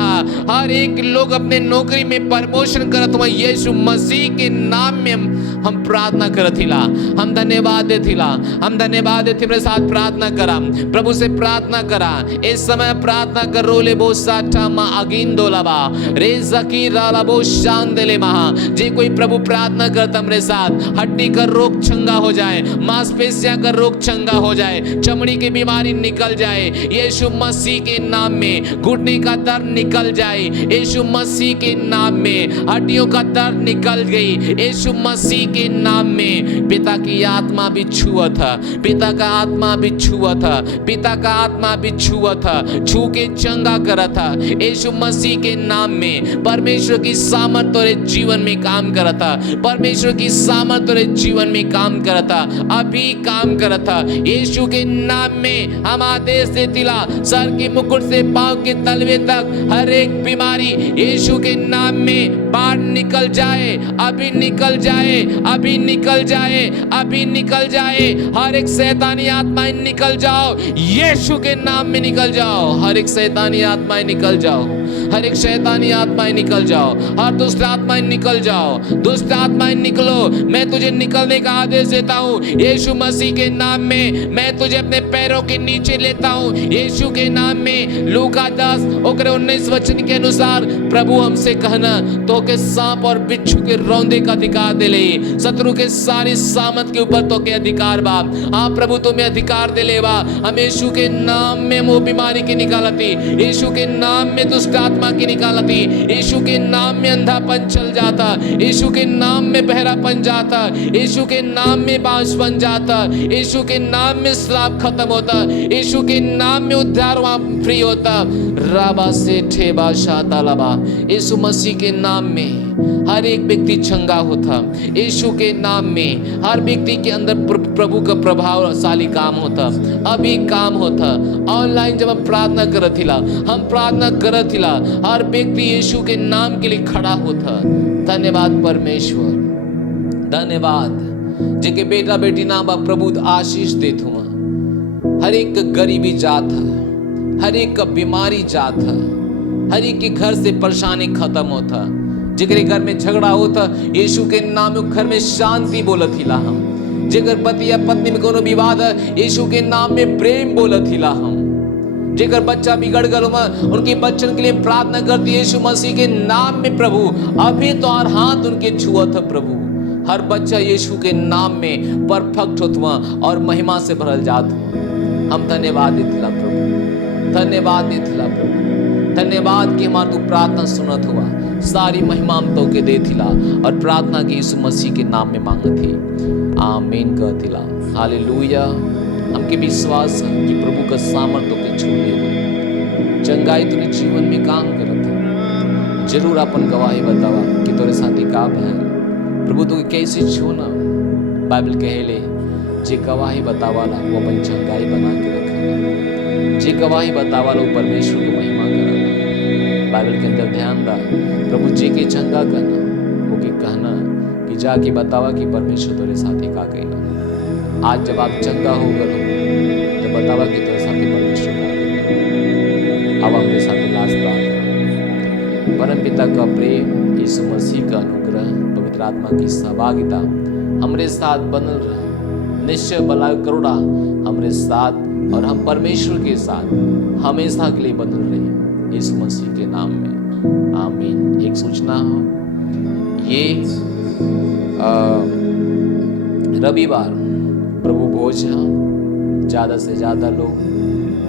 हर एक लोग अपने नौकरी में प्रमोशन करत हुआ यीशु मसीह के नाम में हम प्रार्थना करथिला। हम धन्यवाद देथिला, हम धन्यवाद देते मेरे साथ प्रार्थना करा, प्रभु से प्रार्थना करा। इस समय प्रार्थना करो ले बो साटा मा अगिंदो लबा रे जकीरा लबो शांदले महा। जे कोई प्रभु प्रार्थना करता मेरे साथ, हड्डी का रोग चंगा हो जाए, मांसपेशियां का रोग चंगा हो जाए, चमड़ी की बीमारी निकल जाए यीशु मसीह के नाम में। घुटने का दर्द निकल जाए यीशु मसीह के नाम में। हड्डियों का दर्द निकल गई यीशु मसीह के नाम में। पिता की आत्मा भी छुआ था, पिता का आत्मा भी छुआ था, पिता का आत्मा भी छुआ था, छू के चंगा करा था यीशु मसीह के नाम में। परमेश्वर की सामर्थ तेरे जीवन में काम करा था, परमेश्वर की सामर्थ तेरे जीवन में काम करा था, अभी काम करा था यीशु के नाम में। हम आदेश देतिला, सर के मुकुट से पांव के तलवे तक हर एक बीमारी यीशु के नाम में बाहर निकल जाए, अभी निकल जाए, अभी निकल जाए, अभी निकल जाए। हर एक शैतानी आत्माएं निकल जाओ यीशु के नाम में, निकल जाओ। हर एक शैतानी आत्माएं निकल जाओ, हर एक शैतानी आत्माएं निकल जाओ, हर दुष्ट आत्माएं निकल जाओ, दुष्ट आत्माएं निकलो। मैं तुझे निकलने का आदेश देता हूँ यीशु मसीह के नाम में। मैं तुझे अपने पैरों के नीचे लेता हूँ यीशु के नाम में। लूका 10:19 वचन के अनुसार प्रभु हमसे कहना तो के सांप और बिच्छू के रौंदे का अधिकार दे ले, शत्रु के सारी सामत के ऊपर तो के अधिकार बा। हाँ प्रभु तुम्हें अधिकार दे ले बा। हम यीशु के नाम में वो बीमारी की निकालती, यीशु के नाम में दुष्ट आत्मा की निकालती, यीशु के नाम में अंधापन चल जाता, यीशु के नाम में बहरापन जाता, यीशु के नाम में बांस बन जाता, यीशु के नाम में श्राप खत्म होता, यीशु के नाम में उद्धार वहां फ्री होता। राबा से ठेबा शाता लबा। यीशु मसीह के नाम में हर एक व्यक्ति चंगा होता, यीशु के नाम में हर व्यक्ति के अंदर प्रभु का प्रभावशाली काम होता, अभी काम होता। ऑनलाइन जब हम प्रार्थना करथिला, हम प्रार्थना करथिला, हर व्यक्ति यीशु के नाम के लिए खड़ा होता। धन्यवाद परमेश्वर, धन्यवाद जेके बेटा बेटी नाम बा प्रभु आशीष देत हुआ। हर एक का गरीबी जात है, हर एक का बीमारी जात है, हर एक के घर से परेशानी खत्म होता, जिगरे घर में झगड़ा होता यीशु के नाम में घर में शांति बोलत हिला हम। जेकर पति या पत्नी में कोनो विवाद है यीशु के नाम में प्रेम बोलत हिला हम। जेकर बच्चा बिगड़ गल उनके बच्चन के लिए प्रार्थना करती यीशु मसीह के नाम में प्रभु अभी तो और हाथ उनके छुअत है प्रभु। हर बच्चा यीशु के नाम में परफेक्ट होतवा और महिमा से भरल जात हुआ। हम धन्यवाद देथिला प्रभु, धन्यवाद देथिला प्रभु, धन्यवाद कि हमार तू प्रार्थना सुनत हुआ। सारी महिमा हम तो के देथिला और प्रार्थना की यीशु मसीह के नाम में मांगत थी, आमीन कहथिला। हालेलुया। हमके विश्वास है कि प्रभु का सामर्थ्य के छूने हुए चंगाई तेरे जीवन में काम करत है। जरूर अपन गवाही बतावा कि तोरे साथी का है प्रभु तो कैसे छूना। बाइबल कहेले जे गवाही बतावाला वो अपन चंगाई बना के रखेला, जे गवाही बतावाला वो परमेश्वर की महिमा करेला। बाइबल के अंदर ध्यान दा प्रभु जे के चंगा करना वो के कहना कि जाके बतावा कि परमेश्वर तोरे साथी का कहना। आज जब आप चंगा हो गए तो बतावा कि तेरे साथ परमेश्वर का अब हमारे साथ लास्ट प्रार्थना। परम पिता का प्रेम, यीशु मसीह का अनुग्रह, पवित्र आत्मा की सहभागिता हमारे साथ बनल रहे। निश्चय बला करुणा हमारे साथ और हम परमेश्वर के साथ हमेशा के लिए बनल रहे यीशु मसीह के नाम में, आमीन। एक सूचना हो, ये रविवार प्रभु भोज है। ज़्यादा से ज़्यादा लोग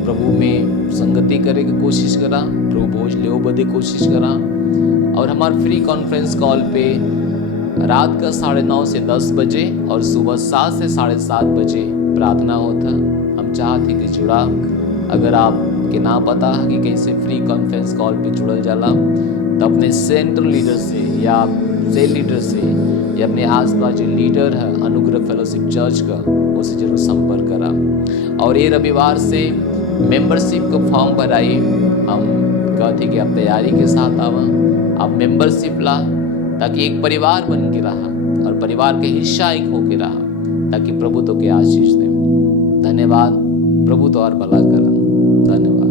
प्रभु में संगति करे की कोशिश करा, प्रभु भोज ले बदे कोशिश करा। और हमारे फ्री कॉन्फ्रेंस कॉल पे रात का 9:30 से 10 बजे और सुबह 7 से 7:30 बजे प्रार्थना होता। हम चाहते कि जुड़ा। अगर आप के ना पता है कि कैसे फ्री कॉन्फ्रेंस कॉल पे जुड़ल जाला तो अपने सेंट्रल लीडर से या सेल लीडर से या अपने आसपास जो लीडर है अनुग्रह फेलोशिप चर्च का उससे जरूर संपर्क करा। और ये रविवार से मेंबरशिप का फॉर्म भराई। हम कहते कि आप तैयारी के साथ आवा, आप मेंबरशिप ला ताकि एक परिवार बन के रहा और परिवार के हिस्सा एक होके रहा ताकि प्रभु तो के आशीष दे। धन्यवाद। प्रभु तो और भला कर। धन्यवाद।